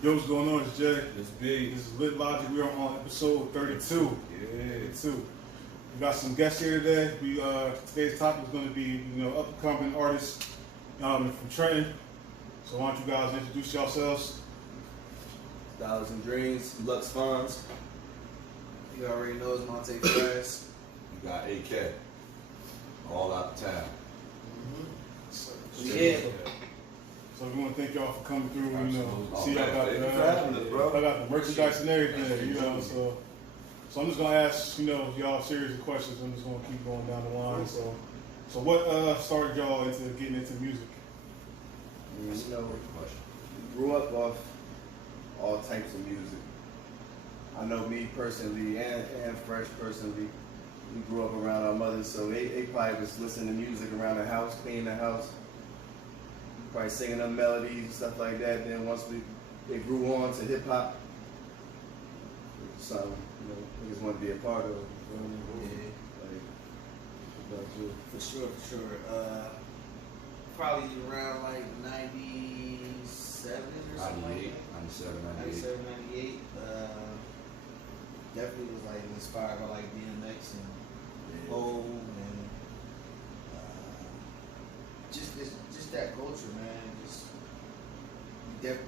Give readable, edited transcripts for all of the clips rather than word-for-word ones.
Yo, what's going on? It's Jay. It's big. This is Lit Logic. We are on episode 32. Yeah, 32. We got some guests here today. Today's topic is going to be, up and coming artists from Trenton. So why don't you guys introduce yourselves? Dollars and Dreams, Lux Fonz. You already know it's Monte, Fraiz. You got AK. All out of town. Yeah. So we want to thank y'all for coming through. Absolutely. See, I got the merchandise and everything. So I'm just gonna ask, y'all a series of questions. I'm just gonna keep going down the line. So what started y'all into getting into music? We grew up off all types of music. I know me personally and Fresh personally, we grew up around our mothers, so they probably was listening to music around the house, cleaning the house, probably singing them melodies and stuff like that. Then once they grew on to hip hop, something niggas want to be a part of. For sure. Probably around like 97 or something like that. 97, 98. Definitely was like inspired by like DMX and Hov and just that culture, man.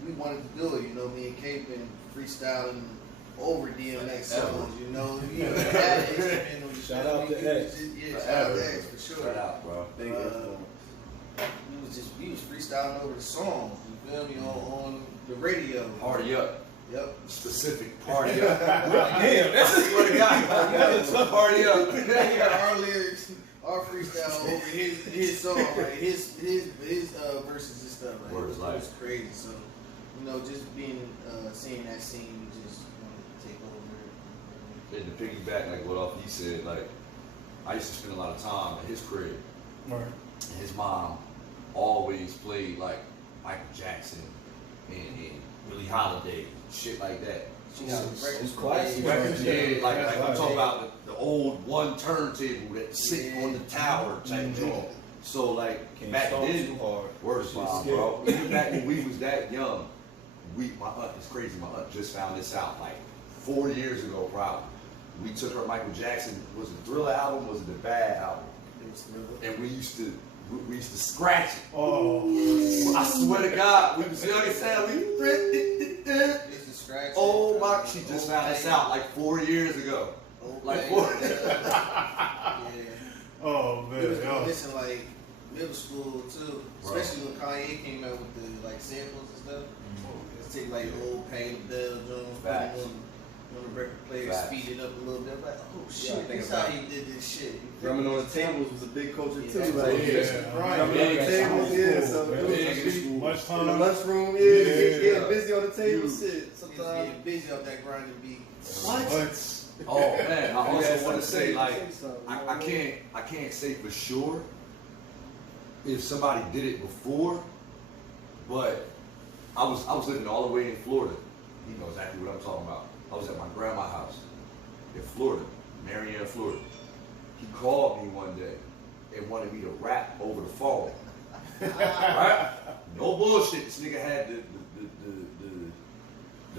We wanted to do it, me and Kate been freestyling over DMX songs, had an instrumental. Shout out to X. Shout out to X for sure. Shout out, bro. Thank you. We was freestyling over the songs, you feel me, on the radio. Party up. Yep. Specific party up. Damn, that's what a guy. Party up. Our lyrics, our freestyle over his song, like his verses and stuff. Like, Word is it life. was crazy. So, just being seeing that scene, we just wanted to take over. And to piggyback, like what off he said, like I used to spend a lot of time at his crib. Right. And his mom always played like Michael Jackson and Billie Holiday, shit like that. It's classic. Yeah, like I'm talking about the old one turntable that sit on the tower type joint. So like back then, word is mom, bro. Even back when we was that young, my aunt is crazy. My aunt just found this out like 4 years ago, probably. We took her Michael Jackson. Was it the Thriller album? Was it the Bad album? And we used to scratch it. Oh, I swear to God, we was young as hell. Oh my! She just found this out like 4 years ago. Like 4. Oh man. We was doing this in like middle school too, especially when Kanye came out with the like samples and stuff. Let's take like old Pay the Bell Jones, put it on the record player, speed it up a little bit. I'm like, oh shit, that's how he did this shit. Drumming on the tables was a big culture too. Drumming on the tables, so much time in the lunchroom, getting busy on the table, shit. Sometimes getting busy off that grinding beat. What? Oh man, I also want to say like I can't say for sure if somebody did it before, but I was living all the way in Florida. He knows exactly what I'm talking about. I was at my grandma's house in Florida, Marianna, Florida. He called me one day and wanted me to rap over the phone. Right? No bullshit. This nigga had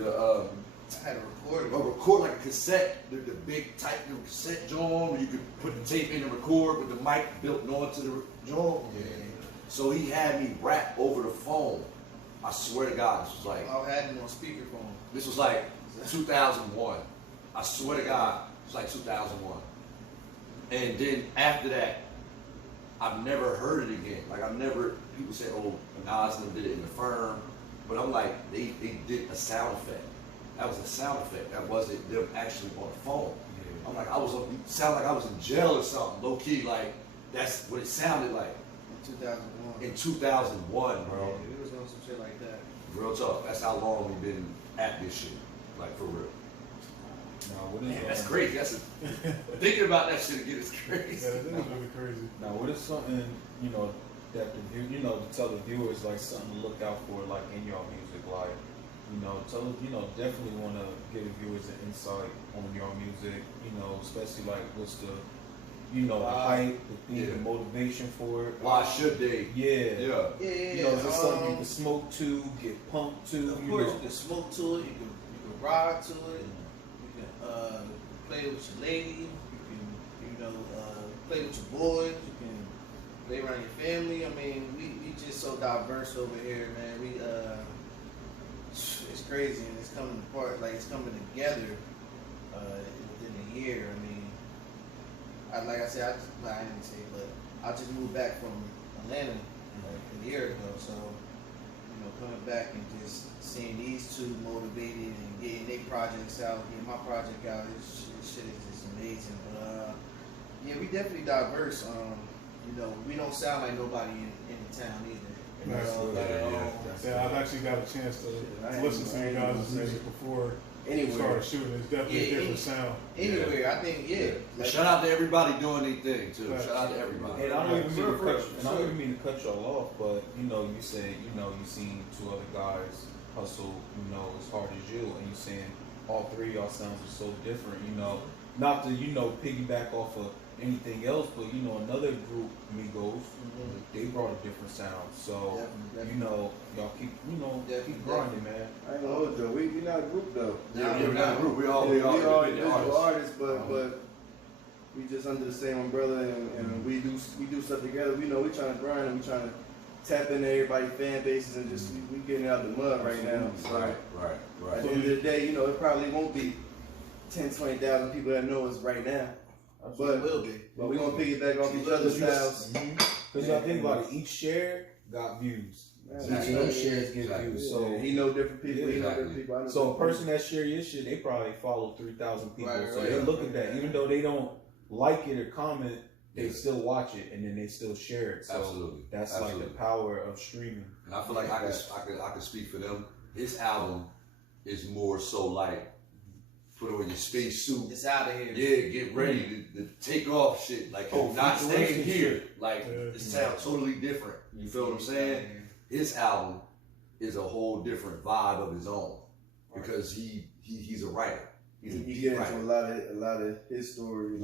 I had a record like a cassette, the big type of cassette joint where you could put the tape in and record with the mic built onto the joint. Yeah. So he had me rap over the phone. I swear to God, this was like I had him on speakerphone. This was like 2001. I swear to God, it was like 2001. And then after that, I've never heard it again. Like people say, oh, Nas did it in the firm. But I'm like, they did a sound effect. That was a sound effect. That wasn't them actually on the phone. Yeah. I'm like, it sounded like I was in jail or something, low key. Like, that's what it sounded like. In 2001, bro. Yeah, we was doing some shit like that. Real talk. That's how long we've been at this shit. like for real. Now, what is Man, that's crazy. Thinking about that shit again is crazy. Yeah, that is really crazy. Now, what is something that the view, to tell the viewers like something to look out for like in your music, like tell definitely want to give the viewers an insight on your music, especially like what's the the hype, the theme, the motivation for it. Why should they? Yeah. Is this something you can smoke to, get pumped to? Of course, you can smoke to it. You can ride to it. You can play with your lady. You can play with your boys. You can play around your family. I mean, we just so diverse over here, man. It's crazy and it's coming apart. Like it's coming together within a year. I mean. Like I said, I didn't say, but I just moved back from Atlanta a year ago. So, coming back and just seeing these two motivated and getting their projects out, getting my project out, this shit is just amazing. But yeah, we definitely diverse. We don't sound like nobody in the town either. Yeah, I've actually got a chance to listen to you guys' music before. Anywhere. Started shooting, it's definitely a different sound. Anywhere, I think, Like, shout out to everybody doing their thing too. Shout out to everybody. And I don't even mean to cut y'all off, but you said you seen two other guys hustle, as hard as you, and you saying all three of y'all sounds are so different. Not to piggyback off of anything else, but another group, Migos, they brought a different sound. So y'all keep grinding, man. I ain't gonna hold you. We not a group though. Yeah, we're not a group. We all individual artists, but we just under the same umbrella, and we do stuff together. We trying to grind and we trying to tap into everybody's fan bases and just we getting out the mud right now. So Right. At the end of the day, it probably won't be 10,000-20,000 people that know us right now. But it will be. But we're gonna piggyback off each other's styles. Because y'all think about it, each share got views. Exactly. Each of those shares get views. So he know different people. Yeah, he know different people. I know so a person that share your shit, they probably follow 3,000 people. So they look at that, even though they don't like it or comment, they still watch it and then they still share it. So Absolutely. That's like the power of streaming. And I feel like I can speak for them. His album is more so like put on your space suit. It's out of here. Yeah, get ready to take off shit. Like not staying here. Like it sounds totally different. You feel what I'm saying? His album is a whole different vibe of his own because he's a writer. He get into a lot of his story.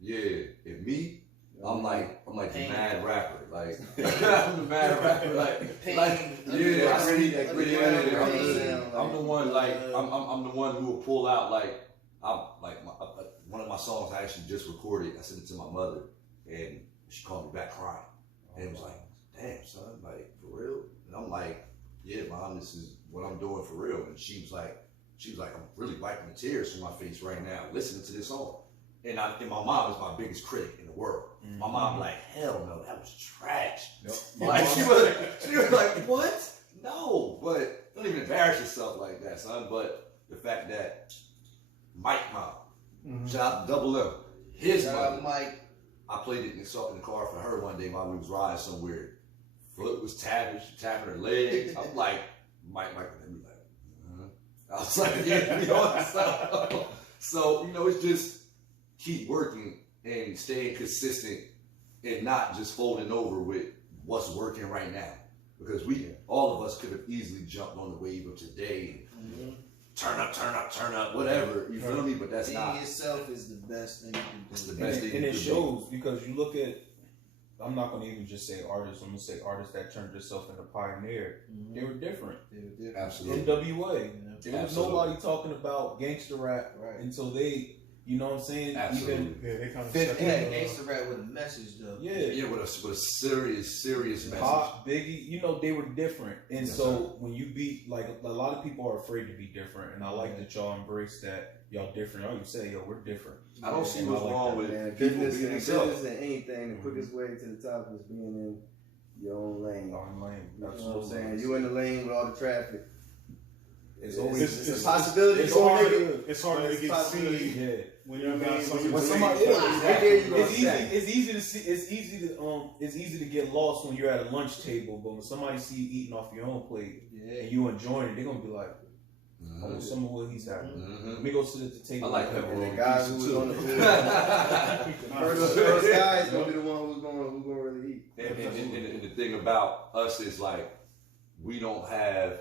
Yeah. And me, I'm like the mad rapper. Like I'm the mad rapper. I'm the one I'm the one who will pull out one of my songs I actually just recorded. I sent it to my mother and she called me back crying and it was like, damn son, like for real? And I'm like, yeah, mom, this is what I'm doing for real. And she was like, I'm really wiping the tears from my face right now listening to this song. And my mom is my biggest critic in the world. My mom like, hell no, that was trash. Like she was like, what? No, but don't even embarrass yourself like that, son. But the fact that Mike Mom, shout out to Double M, his mother, Mike. I played it in the car for her one day while we was riding somewhere. Foot was tapping her leg. I'm like, Mike, let me like, I was like, yeah, so it's just keep working and staying consistent and not just folding over with what's working right now. Because all of us could have easily jumped on the wave of today and turn up, whatever. You feel me? But that's not. Being yourself is the best thing you can do. It's the best thing and you it can shows because you look at, I'm not going to even just say artists, I'm going to say artists that turned themselves into pioneer. They were different. Absolutely. NWA. There was nobody talking about gangster rap until they, you know what I'm saying? Absolutely. They kind of gangster rap with a message though. Yeah, with a serious message. Pop, Biggie, they were different. And so when you be, like, a lot of people are afraid to be different. And I like that y'all embrace that. Y'all different. Y'all say, we're different. I don't see what's wrong with business and anything. The quickest way to the top is being in your own lane. You know what I'm saying? You in the lane with all the traffic. It's always a possibility. It's hard to get seen when you're not somebody. It's easy to get lost when you're at a lunch table, but when somebody see you eating off your own plate and you enjoying it, they're gonna be like, on some of what he's having. Mm-hmm. Let me go sit at the table. I like that, And bro. the guy who was on the field, first guy is gonna be the one who's gonna really eat. And the thing about us is like we don't have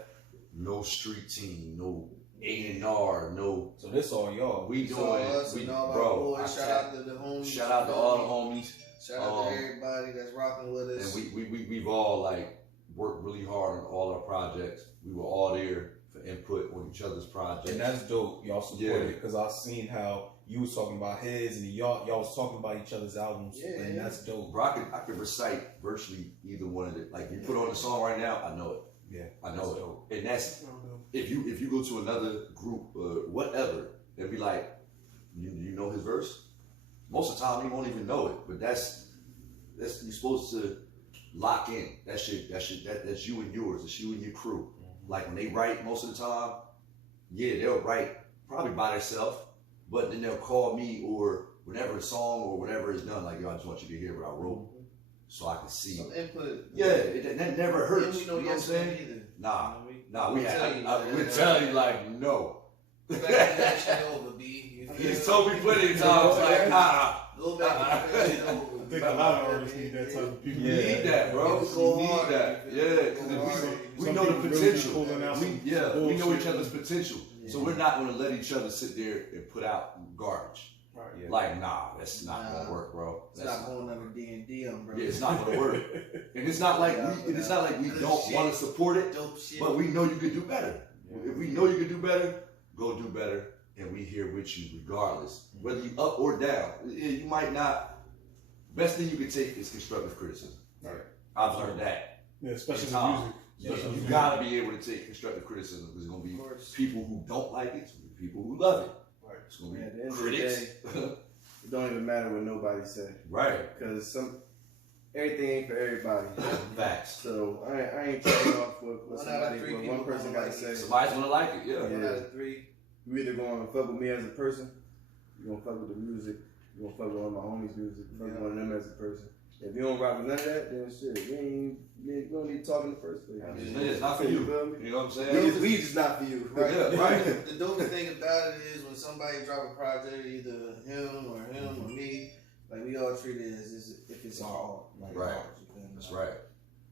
no street team, no A&R, no. So this all y'all. We So doing us we, and all bro. our boys. Shout out to the homies. Shout out to all the homies. Shout out to everybody that's rocking with us. And we've all like worked really hard on all our projects. We were all there for input on each other's projects. And that's dope. Y'all supported Yeah. it because I seen how you was talking about his and y'all was talking about each other's albums. Yeah, and yeah. that's dope. Bro, I could recite virtually either one of it. Like you put on the song right now, I know it. Yeah, I that's know it. dope. And that's if you go to another group or whatever, they'll be like, you know his verse? Most of the time, you won't even know it. But that's you're supposed to lock in. That's you and yours. It's you and your crew. Mm-hmm. Like when they write, most of the time, yeah, they'll write probably by themselves, but then they'll call me or whenever the song or whatever is done. Like, yo, I just want you to hear what I wrote, so I can see. Some input. Yeah, that never hurts. We You know know what I'm saying? either. Nah, You know, nah, we tell you, we're telling you like no. Go back and that shit over, B. He's told me plenty of times like nah. Go back and that shit over. I think a lot of artists need that type of people. You need that, bro. Go You hard. need that. Yeah, because we Some know the people really be potential. pulling out some We know bullshit. each other's potential. So we're not going to let each other sit there and put out garbage. Right. Yeah. Like, nah, that's not Nah. going to work, bro. It's not going under D&D umbrella. Yeah, it's not going to work. And it's not like we don't want to support it, Dope shit. but we know you could do better. Yeah. If we know you can do better, go do better, and we here with you regardless, whether you up or down. You might not. Best thing you can take is constructive criticism. Right. I've learned that. Yeah, especially Tom. the music. Yeah, Especially you music. gotta be able to take constructive criticism because there's gonna be Of course. people who don't like it, there's gonna be people who love it. Right. It's gonna be At the end of the critics. It don't even matter what nobody say, Right. because everything ain't for everybody. Facts. So I ain't trading off what One out of somebody, three what people one person gonna gotta like say. it. Somebody's gonna like it, yeah. One out of three. You either gonna fuck with me as a person, you gonna fuck with the music, you gonna fuck with one of my homies' music, fuck with one of them as a person. If you don't rock with none of that, then shit, you don't need to talk in the first place. It's not for you. feel me? You know what I'm saying? We just not for you. Right. Yeah, right. The dopest thing about it is when somebody drop a project, either him or me, like we all treat it as if it's our art. Like Right. ours, you feel me? That's right.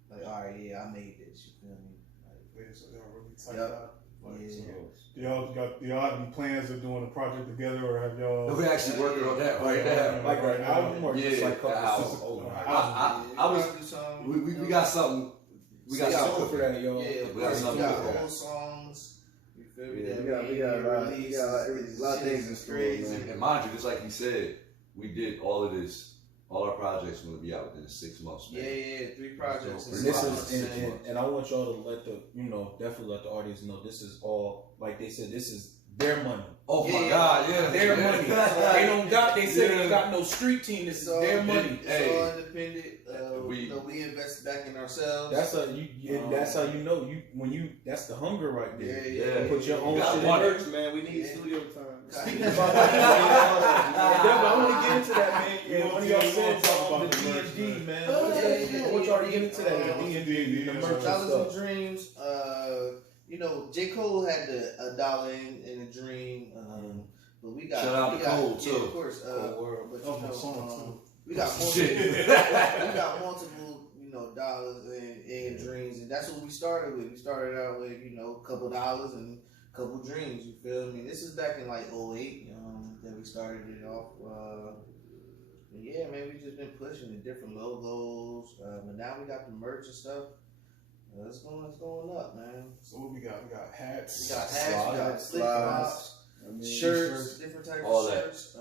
Like, all right, yeah, I made this, you feel me? Like, Yeah, so y'all really tight Yep. out. yeah. Do y'all have any plans of doing a project together, or have y'all? We're actually working on that right now. Like an album or just Yeah, like couple the album. songs? Oh, I was. do something, We got something. We got y'all something for that, y'all. Yeah, We got something got for that. old songs. You feel me? Yeah, that we got a lot released. a lot of things in store, Crazy. man. And mind you, just like he said, we did all of this. All our projects are going to be out within 6 months, man. Yeah, 3 projects. So, And in this 6 is, months. and I want y'all to let the, definitely let the audience know this is all, like they said, this is their money. Oh my Yeah. God, yeah. Their yeah. money. They don't got, they said they Yeah. don't got no street team. This is So, their money. It's all independent. We- We invest back in ourselves. That's how that's how you know that's the hunger right there. Yeah. Put your own You got shit in one. there. Man, we need Yeah. studio time. Speaking about that, I want to get into that, man. Yeah, one of y'all said talk about the the merch, D&D, man. man. What is that? Yeah, I want y'all to get into that. yeah, The D&D, the merch and Dollars stuff. and Dreams. J. Cole had a dollar in a dream. But we got Shout out we to got, Cole, yeah, too. of course. Cold World. But Oh, my song, we got multiple, Shit. we got multiple, dollars and dreams, and that's what we started with. We started out with, a couple dollars and a couple dreams. You feel me? This is back in like 08 that we started it off. Yeah, man, we just been pushing the different logos, but now we got the merch and stuff. It's going up, man. So what we got? We got hats. We got hats, we got flip slides, flops, I mean, shirts, different types all of that. shirts.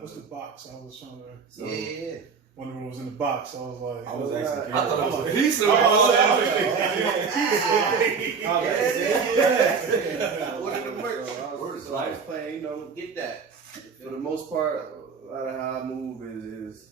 What's the box? I was trying to. So, Yeah. When it was in the box, I was like, I was I asking. I thought it was a piece of Order the merch. Word is So I was life. playing, Get that. for the most part, a lot of how I move is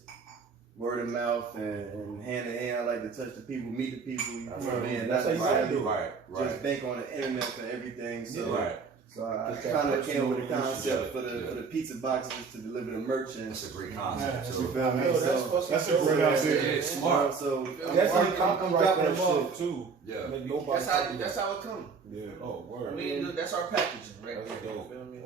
word of mouth and hand in hand. I like to touch the people, meet the people. You know what I mean? That's Not how you necessarily Right, just bank on the internet for everything. So right. So I Just that kind of came personal with the concept relationship. for the pizza boxes to deliver the merch and. That's a great Yeah, concept. that's too. a good idea. That's a dope. great Yeah, idea. it's smart. So That's how you I'm copyright dropping that them off. shit too. Yeah. Like, nobody That's how copy that's that. how it comes. Yeah. Oh, word. I mean, that's our packaging, right? That's there. dope. You feel me?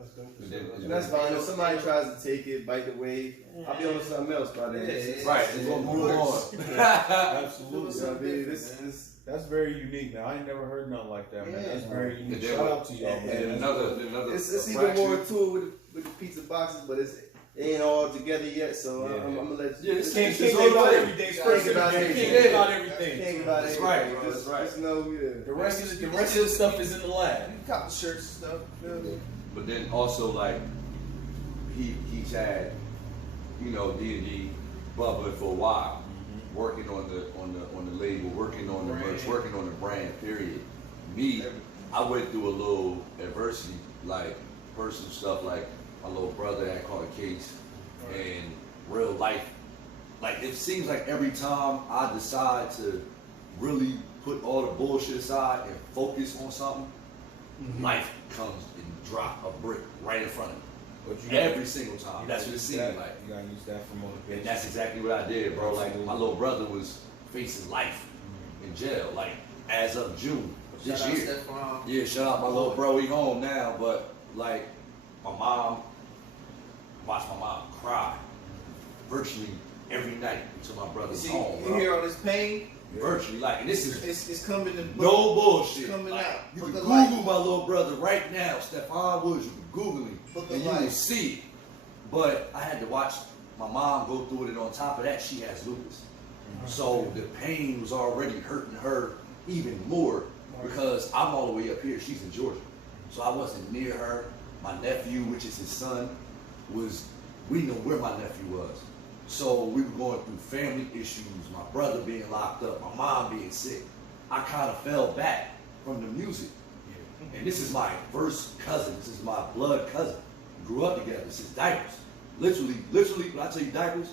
And that's fine. If somebody tries to take it, bite the wave, I'll be on to something else by then. Yeah, Right, it's gonna move on. Absolutely. You know what I mean? This That's very unique. Now I ain't never heard nothing like that, man. Yeah. That's very unique. And then Shout out to y'all, and man. And another it's even more to it with the pizza boxes, but it ain't all together yet. So Yeah. I'm gonna let Yeah, you. it's Can't It's give all out right. everything. Can't First give out you everything. can't give out everything. Can't about That's it. right, bro. Just, That's right. just know, yeah. The rest of the stuff is in the lab. You cop the shirts and stuff. You feel me? But then also like he's had, you know, D&D bubbling for a while, working on the label, working on the merch, working on the brand. Period. Me, I went through a little adversity, like personal stuff, like my little brother had caught a case, and real life. Like it seems like every time I decide to really put all the bullshit aside and focus on something, life comes and drop a brick right in front of me. But you Every single time. That's what it seemed like. You gotta use that for motivation. And that's exactly what I did, bro. Like my little brother was facing life in jail, like as of June of this Shout out year. Stephon. Yeah, shout out my little bro. He home now, but like my mom, watched my mom cry virtually every night until my You brother's see, home, you bro. hear all this pain? Virtually, like, and this is It's coming in. no bullshit. It's coming Like, out. you Book can of Google life. my little brother right now, Stephon Woods. You can Google him, Book of and you will life. see it. But I had to watch my mom go through it, and on top of that, she has lupus. So the pain was already hurting her even more because I'm all the way up here. She's in Georgia, so I wasn't near her. My nephew, which is his son, we know where my nephew was. So we were going through family issues, my brother being locked up, my mom being sick. I kind of fell back from the music. And this is my first cousin. This is my blood cousin. We grew up together since diapers. Literally, when I tell you diapers,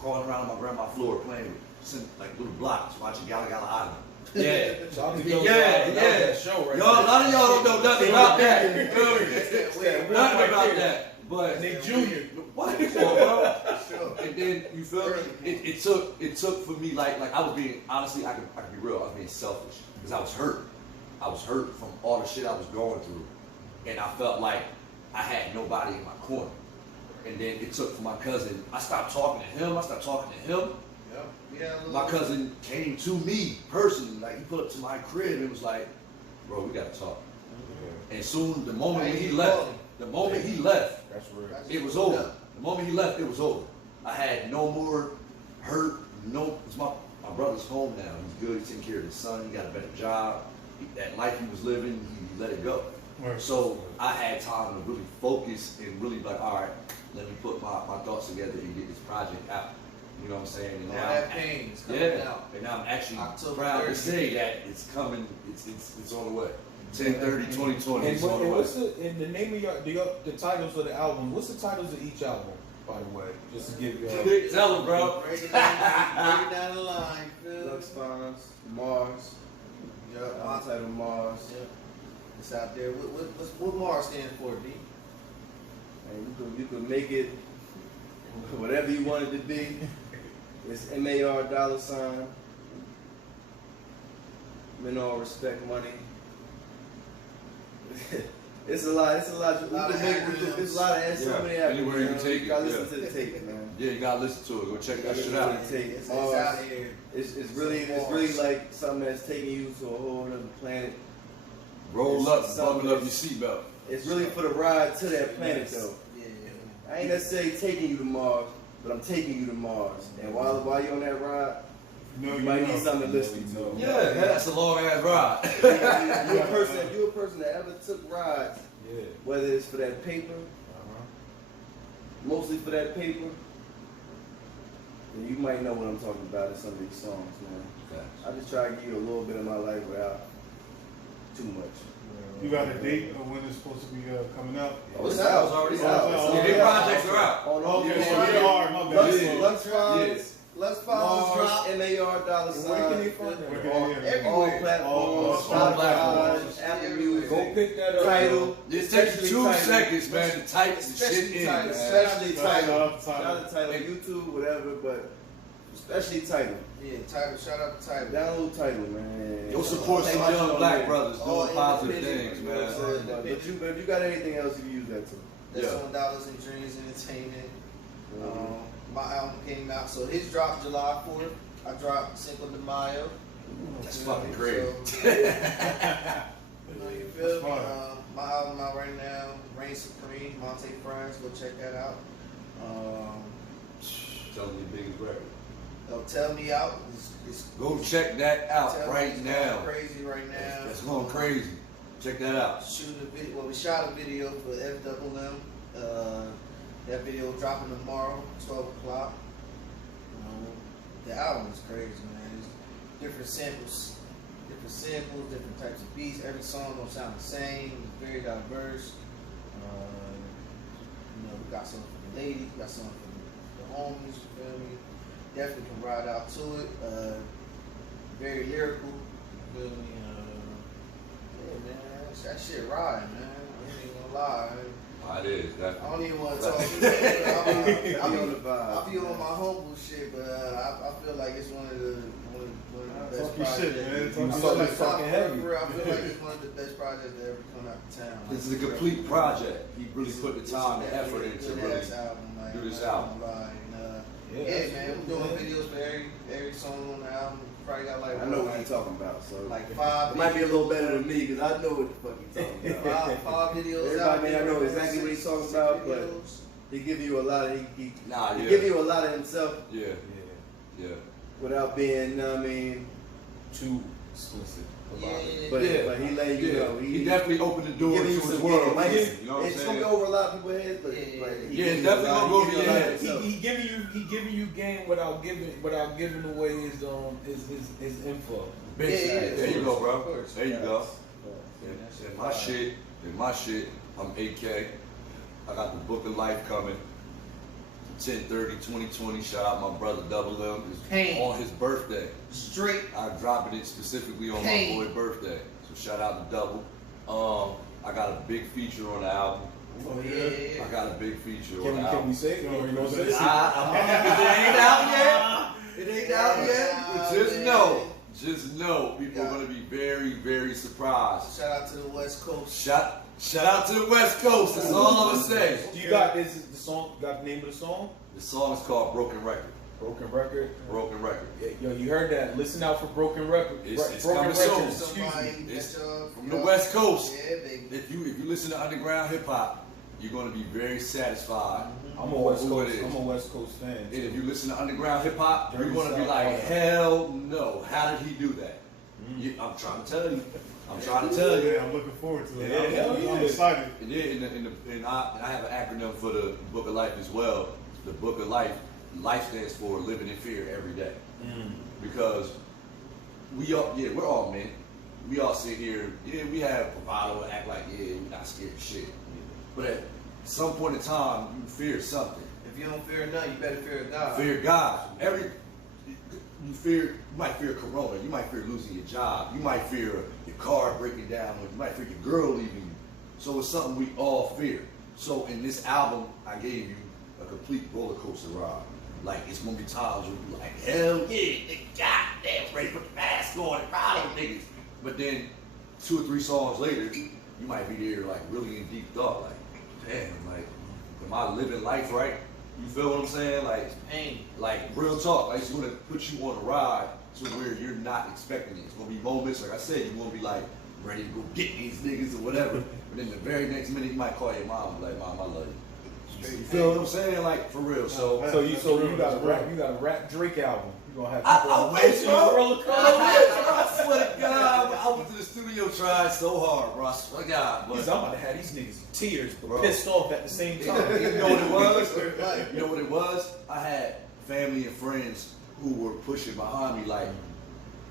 crawling around on my grandma's floor playing with like little blocks, watching Gala Gala Island. Yeah. That show right Y'all, a lot of y'all don't know nothing about that. You feel me? there. Nothing about that. But They junior. what? Come on, bro. Sure. And then you feel me? It took for me like I was being honestly I can be real. I was being selfish because I was hurt. I was hurt from all the shit I was going through, and I felt like I had nobody in my corner. And then it took for my cousin. I stopped talking to him. Yeah. My cousin came to me personally. Like he put up to my crib and was like, "Bro, we gotta talk." And soon, the moment he left, That's real. it was over. The moment he left, it was over. I had no more hurt. No, it's my brother's home now. He's good. He's taking care of his son. He got a better job. That life he was living, he let it go. Right. So I had time to really focus and really like, all right, let me put my thoughts together and get this project out. You know what I'm saying? And All that pain is coming out. And now I'm actually October proud to 30th. say that it's coming. It's on the way. 10/30/2020. And, It's on the way. what's the name of the titles of the album? What's the titles of each album, by the way? Just to give you a... Tell him, bro. Break it down the line. Lux Fonz, Mars, Yeah. title Mars. It's out there. What Mars stand for, D? And you could make it whatever you want it to be. It's MAR $. Men all respect money. It's a lot. It's a lot. There's a lot of acronyms. So many acronyms. Anywhere you take it, gotta listen yeah. to the tape, man. Yeah, you gotta listen to it. Go check that Gotta shit listen out. to the tape. It's Mars, out here. it's really like something that's taking you to a whole other planet. Roll up, It's buckle up your something seatbelt. It's really for the ride to that planet, though. Yeah. I ain't necessarily taking you to Mars, but I'm taking you to Mars. And while you're on that ride, No, you you might know. need something to listen to. Yeah, that's a long ass ride. If you're a person that ever took rides, Yeah. whether it's for that paper, mostly for that paper, then you might know what I'm talking about in some of these songs, man. I just try to give you a little bit of my life without too much. You got a date of when it's supposed to be coming out? Oh, this album's already It's out. out. Yeah, big projects are out. On all Yeah, the so they are. My bad. Lux Fonz, Lux Fonz drop. MAR dollar sign. Where can they find that? All Everywhere. platforms, All platforms. Spotify, Apple Music. Go pick that up. Title. It takes you 2 seconds, man, to type the shit Especially in, Title. man. Especially Title. Shout Shout out to Title, YouTube, whatever, but especially Title. Yeah, Title. Shout out to Title. Download Title, man. Yo, support some young black brothers doing positive things, You know what I'm man. saying? But if you got anything else, you can use that too. That's Yeah. on Dollars and Dreams Entertainment. My album came out, so his dropped July 4th. I dropped Cinco de Mayo. That's fucking crazy. So, you feel me? fire. My album out right now, Reign Supreme, Monte, Fraiz. Go check that out. Tell me your biggest record. Tell Me Out. It's Go check that out Tell Me right It's now. going crazy right now. That's going crazy. Check that out. Shoot a video. Well, we shot a video for FWM. That video dropping tomorrow, 12 o'clock. The album is crazy, man. It's different samples, different types of beats. Every song don't sound the same. It's very diverse. We got something for the ladies, we got something for the homies. You feel me? Definitely can ride out to it. Very lyrical. You feel me? Yeah, man, that shit ride, man. I ain't even gonna lie. Oh, it is. I don't even want to talk. I'll be on the vibe. I'll be on my humble shit, but I feel like it's one of the best Talk your projects. shit, man. Talk You your talking shit. fucking heavy. For real, I feel like it's one of the best projects that ever come out of town. This is a complete project. He really put the time and effort into really do this album. Yeah, man, we're doing videos for every song on the album. Probably got like I know what you're talking about, so like 5. it might be a little better than me because I know what the fuck you're talking about. five videos. Everybody out may not there, know exactly what he's talking six about, but videos. he give you a lot of he Yeah. give you a lot of himself Yeah. Yeah. without being, you know what I mean, Too explicit about it. but Yeah. but he letting you know He definitely opened the door to giving you his some world. game. Like, You know what I'm it's gonna saying? go over a lot of people's heads, but Yeah. like, he Yeah, giving it's you definitely a lot- gonna go he over giving your you a lot head. of himself. He giving you game without giving away his info. Big Yeah, shit. yeah, There you go, of bro. course. There you go. Yeah. In my shit, I'm 8K. I got the Book of Life coming. 10/30/2020. Shout out my brother Double M. It's Pain. on his birthday. Straight. I'm dropping it specifically on Pain. my boy birthday. So shout out to Double. I got a big feature on the album. Oh yeah. I got a big feature on Can the we album. say it? You already know Can we that. say it? It ain't out yet. It ain't out yet. But just Yeah. know. Just know. People are gonna be very, very surprised. Shout out to the West Coast. Shout out to the West Coast. That's all I'm gonna say. Do you got this? The song? Got the name of the song? The song is called Broken Record. Broken Record. Broken Record. Yeah, yo, you heard that? Listen out for Broken Record. It's Broken coming soon. Records. Excuse me. Somebody It's that y'all- from the West Coast. Yeah, baby. If you listen to underground hip hop, you're gonna be very satisfied. I'm a West Who Coast. it is. I'm a West Coast fan. And if you listen to underground hip hop, you're Dirty gonna be South like, Carolina. hell no. How did he do that? I'm trying to tell you. I'm trying to tell you. Yeah, I'm looking forward to it. Yeah, I'm excited. And yeah, and I have an acronym for the Book of Life as well. The Book of Life. Life stands for living in fear every day. Because we're all men. We all sit here, we have bravado and act like, we're not scared of shit. But at some point in time, you fear something. If you don't fear nothing, you better fear God. Fear God. You might fear corona. You might fear losing your job. You might fear your car breaking down. Or you might fear your girl leaving you. So it's something we all fear. So in this album, I gave you a complete roller coaster ride. Like, it's gonna be times where you're like, hell yeah, they goddamn ready to put the mask on and ride them niggas. But then 2 or 3 songs later, you might be there like really in deep thought, like, damn, like, am I living life right? You feel what I'm saying? Like, Pain. like real talk, like it's gonna put you on a ride to where you're not expecting it. It's gonna be moments, like I said, you're gonna be like ready to go get these niggas or whatever. But then the very next minute you might call your mom and be like, Mom, I love you. You feel what I'm saying? Like for real. So You got a rap Drake album. You gonna have I wish, bro. roller coaster. I swear to God, I went to the studio trying so hard, bro. I swear to God. I'm But about to have these niggas in tears, but Bro. pissed off at the same time. you know what it was? You know what it was? I had family and friends who were pushing behind me like,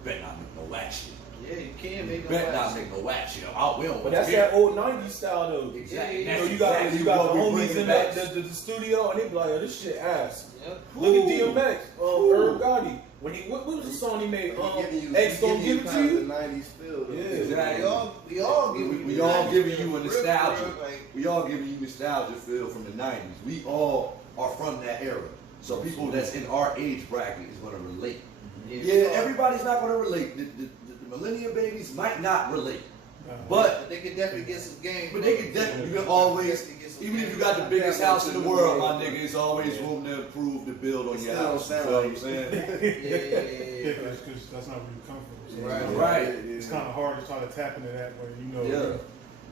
better not make no whack shit. Yeah, you can make You better not make no whack shit. We don't But that's that old '90s style though. Exactly. You know, That's you got exactly the what we homies bringing in back. the studio, and they be like, "Oh, this shit ass." Yep. Look at DMX, Irv Gotti. When he what was the song he made? X Gon' Give It To You. The '90s feel. Yeah. Exactly. We all giving you a real, nostalgia. like, We all giving you nostalgia feel from the '90s. We all are from that era. So people that's in our age bracket is gonna relate. Yeah, everybody's not gonna relate. The millennial babies might not relate. But they could definitely get some game. But they can definitely, you can always, even if you got the biggest house in the world, my nigga, it's always room to improve, to build on your house. You know what I'm saying? Yeah, because that's not where you come from. So Right. It's kind of hard to try to tap into that when you know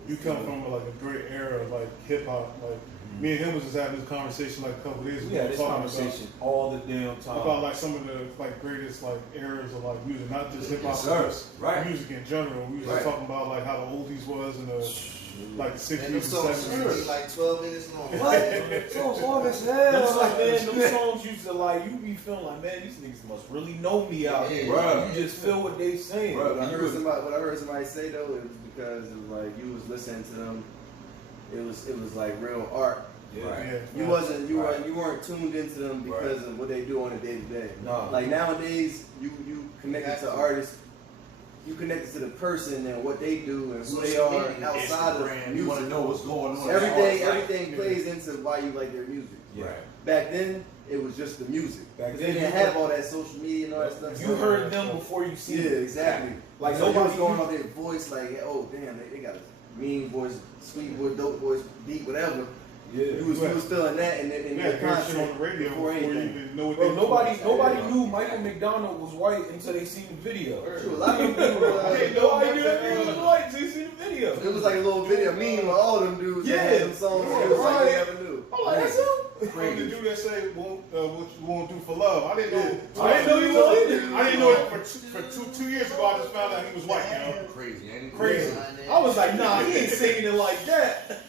you come from like a great era of like hip hop. Like me and him was just having this conversation like a couple days ago. We had this conversation all the damn time about like some of the like greatest like eras of like music, not just hip hop, Yes, but right. music in general. We was just talking about like how the oldies was and the like the 60s And and them songs 70s. used to be like 12 minutes long. What? So long as Them hell. songs, man, them songs used to like, you be feeling like, man, these niggas must really know me out here. Bruh. You just feel what they saying. Bruh. What I heard somebody say though, it was because it was like you was listening to them. It was like real art. Yeah. Right. Yeah. You weren't tuned into them because of what they do on a day to day. No. Like nowadays, you connected to artists. You connected to the person and what they do and who they are outside of Instagram, music. you want to know what's going on. Everything plays into why you like their music. Yeah. Back then, it was just the music. Back They then, didn't have all that social media and all that stuff. you heard them before you see Yeah, them. exactly. Like So nobody was going on their voice, like, oh damn, they got a mean voice, sweet voice, dope voice, deep, whatever. Yeah. You was feeling that, and then Yeah, heard shit on the radio before you even know what Bro, they nobody knew Michael McDonald was white until they seen the video. True, a lot of people. Nobody knew that nigga was white until they seen the video. It was like a little video meme with all them dudes that had them songs. Yeah, It was like right. they never knew. I'm like, that's him. Like the dude that say what you won't do for love. I didn't know. I didn't know he was either. I didn't know it for two years ago. I just found out he was white. You know, Crazy, ain't it? crazy. I was like, nah, he ain't singing it like that.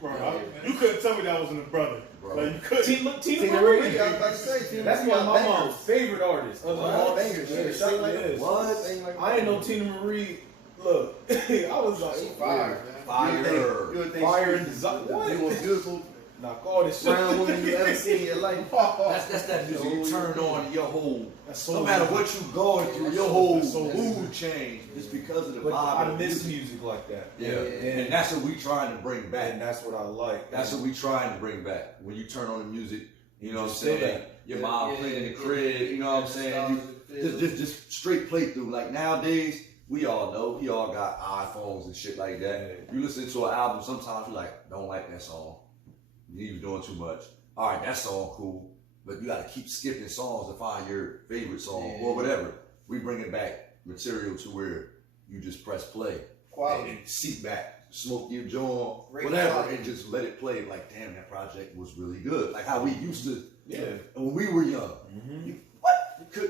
Bro, you couldn't tell me that wasn't a brother. Bro. Like you couldn't. Tina Marie. I was about to say, Tina That's Marie one of my got mom's favorite artists. All bangers. Yeah, Yeah, she sing like is. What? Sing like I ain't know Tina Marie. Look, I was like, Fire, man. You would think Fire she and desire. the What? most beautiful Knock all this shit. brown woman you ever seen in your life. That's that music. You turn on and your whole, That's no soul matter music. what you going through, your whole That's soul mood change just because of the But vibe. I of the miss music. music like that. Yeah, And, and that's what we trying to bring back. and that's what I like. That's what we trying to bring back. When you turn on the music, you know what I'm Just say saying? that. Your mom playing in the crib, you know what I'm saying? Just straight playthrough. Like nowadays, we all know, we all got iPhones and shit like that. You listen to an album, sometimes you're like, don't like that song. You doing too much. All right, that song cool, but you got to keep skipping songs to find your favorite song or whatever. We bringing back material to where you just press play Quality. and sit back, smoke your joint, Great whatever, quality. and just let it play. Like, damn, that project was really good. Like how we used to, Yeah. when we were young. Mm-hmm.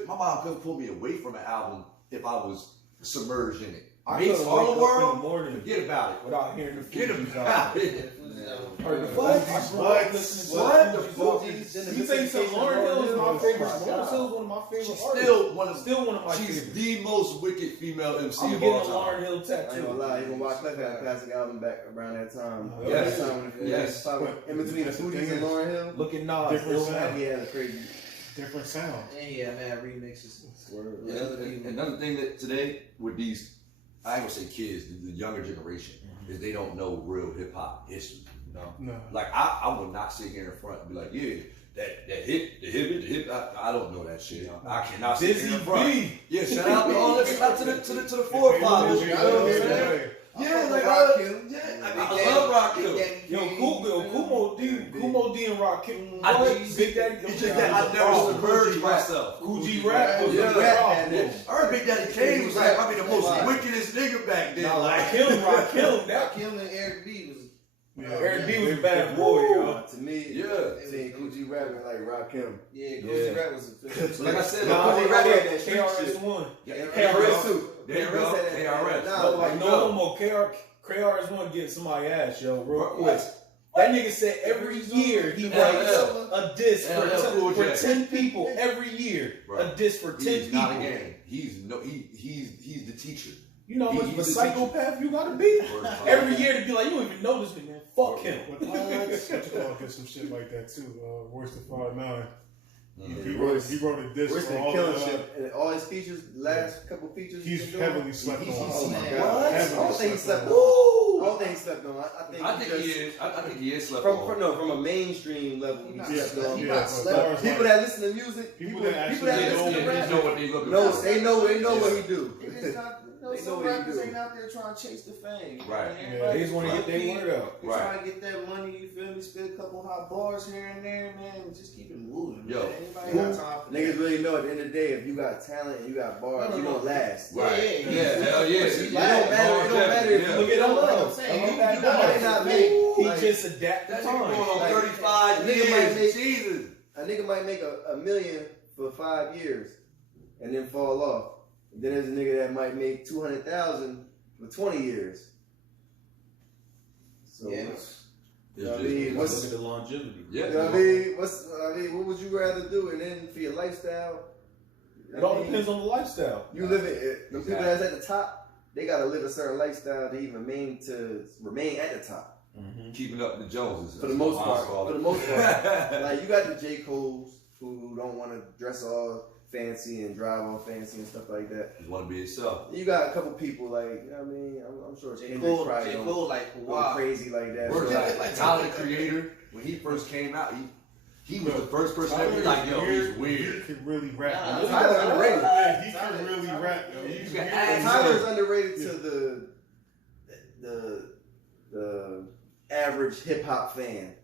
My mom couldn't pull me away from an album if I was submerged in it. I Meets couldn't Harlem wake up in World, the morning forget about it. without hearing the Forget Fugees about album. it. Heard the What? Fugees, bro. I listened to What? the The Fugees. Fugees? You say something, Lauryn Hill is my favorite. Oh my Lauryn God. Hill is one of my favorite She's artists. still one of my she's favorites. the most wicked female MC I'm of getting all a time. Lauryn Hill I ain't tattoo. gonna lie, even Watch Left had a classic album back around that time. Yes. That time when the Yes. in between the Fugees and Lauryn Hill. Look at Nas. Different Ill sound. Mac. He had a crazy Different sound. And yeah, man, remixes. word. Yeah, other people. Another thing that today with these, I ain't gonna say kids, the younger generation, is they don't know real hip hop history. No. Like I would not sit here in front and be like, yeah, that hip, I don't know that shit. I cannot sit here in front. Busy B. Yeah, shout out to all the shout out to the forefathers. You know what I'm saying? Yeah, like I love Rakim. Yo, Kumo D and Rakim. I What? just- Big Daddy. It's just that I never submerged myself. Coogee Rap was Yeah. a problem. I heard Big Daddy Kane was like probably the most wickedest nigga back then. Nah, Like Rakim. That Rakim and Eric B was. Eric B was a bad boy, yo. To me, Yeah. seeing Coogee rapping like Rakim. Yeah, Gucci Rap was a. Like I said, Nah, they they rap had that that street KRS-One. KRS too. There you go. KRS. Nah, Like no more KRS-One getting somebody ass, yo, real quick. That nigga said every year he writes a disc for 10 people. Every year, a disc for 10 people. He's not a game. He's the teacher. You know how much of a psychopath you gotta be? Every year to be like, you don't even know this nigga, man. Fuck him. But I get some shit like that too. Worse than 5'9". He wrote a disc for all the shit. And all his features, last couple features. He's heavily slept on. Oh my God. I don't think he slept on. I don't think he slept on. I think he is slept on. From a mainstream level, he slept on. People that listen to music, people that listen to rap, know what they look for. They know what he do. Some rappers ain't out there trying to chase the fame. Right. They just want to get their word out. They're trying to get that money, you feel me? Spit a couple hot bars here and there, man. Just keep it moving. Yo. Anybody got time for niggas really know at the end of the day, if you got talent and you got bars, you don't last. Right. Yeah. Hell yeah. It don't matter if you look at him. He just adapt the time. 35 years. A nigga might make a million for 5 years and then fall off. And then there's a nigga that might make 200,000 for 20 years. So what's the longevity? Yeah. You know what I mean? What would you rather do? And then for your lifestyle, it all depends on the lifestyle. You live it. The people that's at the top, they gotta live a certain lifestyle to even remain at the top. Mm-hmm. Keeping up with the Joneses. For the most part. Like you got the J. Coles who don't want to dress all fancy and drive all fancy and stuff like that. Just want to be yourself. You got a couple people like, you know what I mean? I'm sure J. Cole like go crazy like that. Like Tyler the Creator, when he first came out, he was the first person that was like, yo, he's weird. He can really rap. Tyler's underrated. Yeah, he can really rap. Tyler's underrated to the average hip hop fan.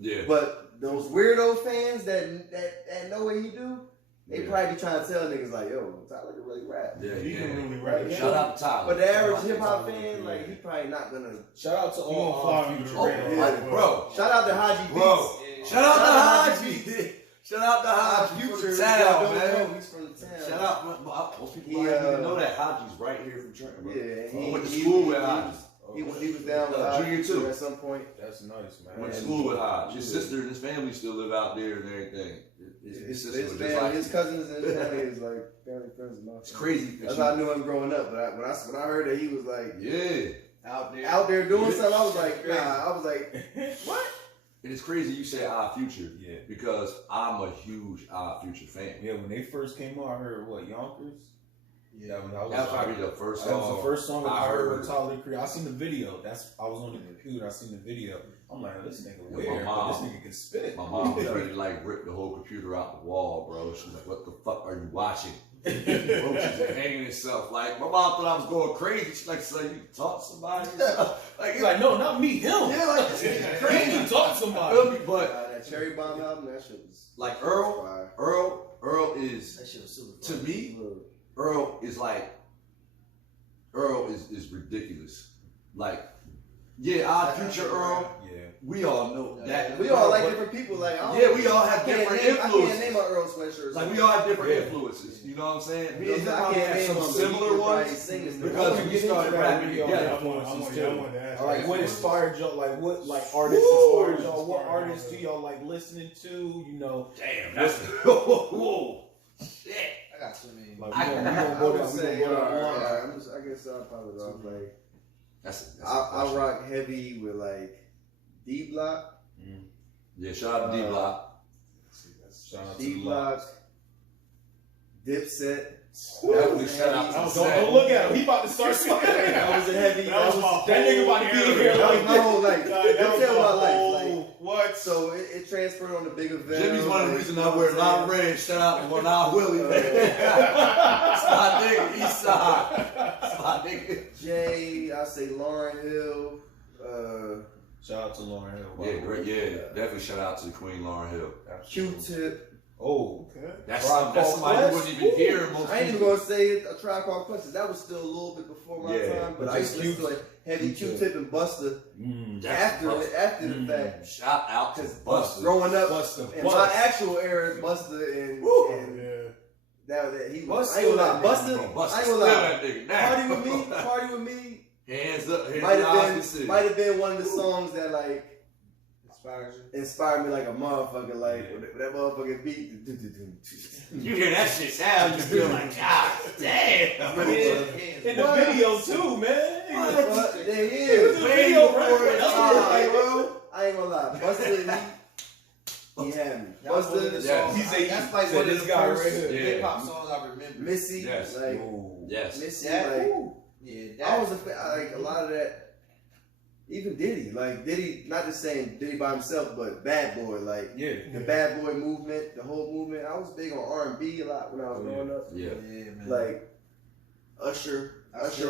Yeah. But those weirdo fans that know what he do, they probably be trying to tell niggas like, yo, Tyler can really rap. Yeah, he can really rap. Shout out to Tyler. But the average hip hop fan, like, he probably not gonna. Shout out to all bro. Shout out to Haji bro. Shout out to Haji. Shout out to Haji. Future town, man. He's from the town. Shout out. Most people don't even know that Haji's right here from Trenton, bro. Yeah, he went to school with Haji. He was down with Junior too at some point. That's nice, man. Went to school with Haji. His sister and his family still live out there and everything. His family, his cousins and his family is like family friends of mine. It's crazy. That's how I knew him growing up. But when I heard that he was like out there doing something, I was like, nah. I was like, what? And it's crazy you say Odd Future, because I'm a huge Odd Future fan. Yeah, when they first came out, I heard Yonkers. Yeah, that was probably the first song. That was the first song I heard with Tyler the Creator. I seen the video. I was on the computer. I seen the video. I'm like, this nigga weird. This nigga can spit. My mom was ready to like rip the whole computer out the wall, bro. She was like, "What the fuck are you watching?" Bro, she's hanging herself. Like my mom thought I was going crazy. She's like, "So you can talk to somebody?" Like he's like, "No, not me. Him." Yeah, like crazy. You can talk to somebody. But that Cherry Bomb album, that shit was like Earl is that shit was super to me. Earl is like. Earl is ridiculous. Like, Odd Future Earl. Yeah. We all know that. We all like different people. Like, we all have different influences. I can't name our Earl sweatshirts. Like, we all have different influences. You know what I'm saying? Me and him probably have some similar ones. Because when you started rapping together, I wanted to ask. Like, what inspired y'all? Like, what artists inspired y'all? What artists do y'all like listening to? You know? Damn, that's whoa. Shit. I got so many. Like, I guess I'll pop it off. Like, I rock heavy with like D Block. Yeah, shout out to D Block. D Block. Dipset. Don't look at him. He about to start smoking. That was a heavy. That nigga about to be here. That was my whole life. That's my life. Like, what? So it transferred on the big event. Jimmy's one of the reasons I wear loud red. Shout out to one eye Willie. Spot nigga, East Side. Spot nigga. Jay, I say Lauryn Hill. Shout out to Lauryn Hill. Yeah, great. Yeah, definitely shout out to the Queen Lauryn Hill. Q-Tip. Oh, okay. That's somebody you wouldn't even hear. I ain't even gonna say A Tribe Called Quest. That was still a little bit before my time, but I used to listen to like heavy Q-Tip and Busta after the fact. Shout out to Busta. Growing up in my actual era, Busta and that he was. I ain't gonna lie, Busta. I ain't gonna lie. Party with me. Hands up. Might have been one of the songs that like inspired me like a motherfucker. Like that motherfucking beat. You hear that shit sound, you feel like, God damn. In the video too, man. What? There he It is. was a video, right? Bro, I ain't gonna lie. Busta, he had me. Busta, Yeah. He said, That's like one of this the guy first right here. hip hop songs I remember. Missy, Yes. like Yes. Missy, That- like Yeah, I was like a lot of that. Even Diddy, like Diddy, not just saying Diddy by himself, but Bad Boy, like the Bad Boy movement, the whole movement. I was big on R&B a lot when I was growing up. Yeah. man. Like Usher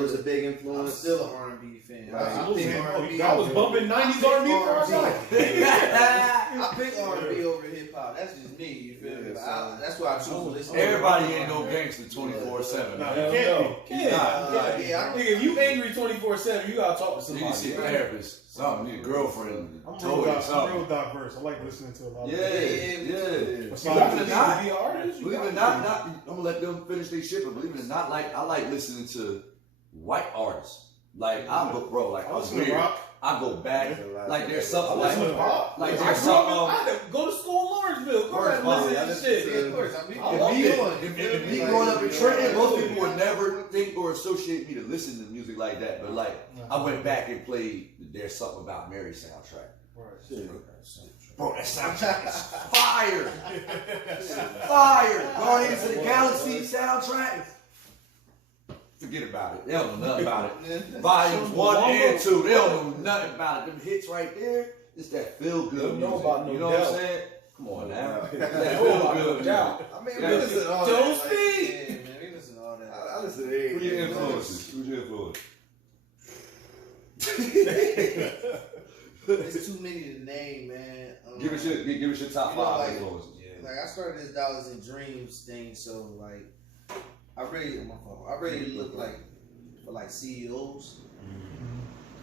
was a big I'm influence. still an R&B fan. Right. I pick R&B. I was bumping 90s R&B for our life. I pick R&B over hip hop. That's just me. You feel me? Like, that's why I choose to listen. to Everybody ain't no gangster 24/7. Nah, man. you can't be. Yeah, Nigga, if you angry 24/7, you gotta talk to You need to see a somebody. therapist, something, need a girlfriend, I'm told you real something. diverse. I like listening to a lot of Yeah, yeah. Besides Believe it or music, not, Be an artist, you believe it or gotta not, I'm gonna let them finish their shit, but believe it or not, like I like listening to white artists. Like I go, bro, like I I'm listen to weird. rock. I go back, like there's I something listen to like, pop. like I there's grew up in- something. I had to go to school in Lawrenceville. Go ahead and listen to this shit. Yeah, of course. I mean, I love it. If me growing up in Trenton, most people would never think or associate me to listen to music like that. But like, I went back and played There's Something About Mary soundtrack. Bro, that soundtrack is fire! Fire! Guardians of the Galaxy soundtrack. Forget about it. They don't know nothing about it. Volumes 1 and 2, they don't know nothing about it. Them hits right there, it's that feel good Don't know music. about no You know what doubt. I'm saying? Come on now. Yeah. That feel good music. I mean, we Yeah. listen to all Don't that. speak. Yeah, man, we listen to all that. I listen to Who your everything. influences? Who's your influence? There's too many to name, man. Give us your top You know, 5 like- influences. Like I started this Dollars and Dreams thing, so like I really look like for like CEOs,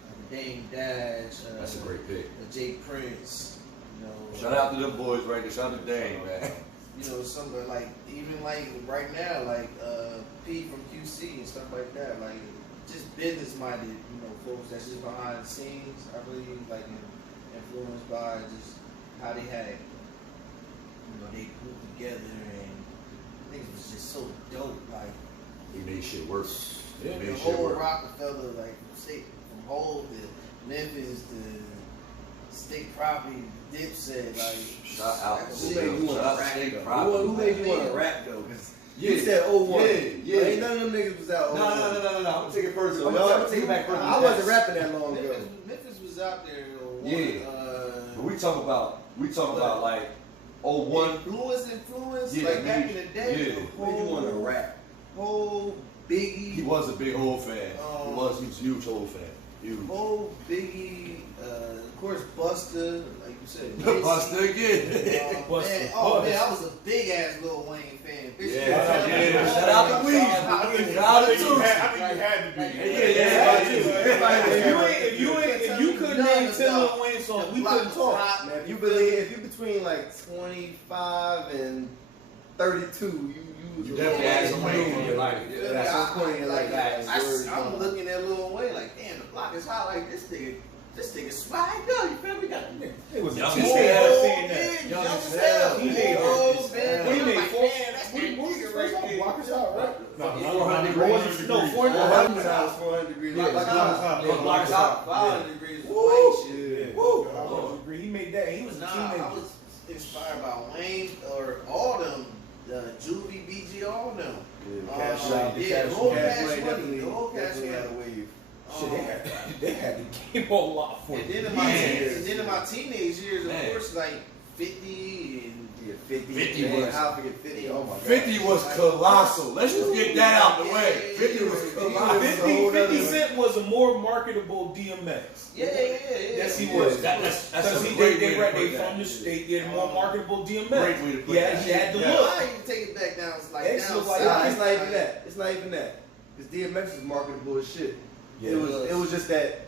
like Dame Dash, That's a great pick. Jay Prince, you know. Shout out to them boys right there. Shout out to Dame, man. You know, some like even like right now, like P from QC and stuff like that, like just business minded, you know, folks that's just behind the scenes. I really like influenced by just how they had, you know, they grouped together and things was just so dope. Like He made shit work. He the made shit whole work. Rockefeller, like from Hove to Memphis to State Property, Dipset, like Shout out that to shit- Who made you Shout want out to to rap State though? Property. Who made you want to rap though? Because Yeah. you said 01. Yeah. Ain't none of them niggas was out 01. No. I'm gonna take it further. I'm Y'all- gonna take it back further. I wasn't rapping that long ago. Memphis was out there. Yeah. But we talk about like 01. Influence, Yeah, like back in the day. yeah. The Who made you want to rap? whole Biggie. He was a big Hov fan. He was a huge Hov fan. Huge. Whole Biggie, of course, Busta, like you said. Buster again. Man, I was a big ass Lil Wayne fan. Yeah. Shout out to Weezy. Shout out to I think you Tusi. had to be. If you couldn't name 10 Lil Wayne songs, we couldn't talk. Man, if you between like 25 and 32, You definitely had some Wayne in your life. Yeah. That's some point in like that. I'm looking at Lil Wayne like, damn, the block is hot. Like this nigga swagged up. You feel me? Got the nigga. It was Young a as teenager hell. saying that. Young as He hell. made Oh, man. He I'm made like, four. man, that's that What was nigga his right first there. Block Us Out, right? No, 400 degrees. No, 400 400 degrees. Yeah, Like, Block Us Out. 500 degrees of Woo. Wayne shit. Woo! He made that. He was a Nah, teenager. I was inspired by Wayne or all them, Juvie, BG, all them. Cash Money, Money. Cash the whole Cash Cash Money Money, the whole Cash definitely had a Money. wave. Shit, they had the game on lock for And you. then in my teenage years, of Man. course, like 50 and Yeah, 50. 50 man, was- how I forget 50? Oh my god. 50 was colossal. Let's just get that out the way. 50 was colossal. 50 Cent was a more marketable DMX. yeah. Yes, he was. That's Because a great way they to from put the that. state, they're more marketable DMX. Great way to put Yeah, that. he had the Yeah. look. I even take it back down. It's like X down look like- Nah, it's south. not even that. It's not even that. Because DMX was marketable as shit. Yeah, it was just that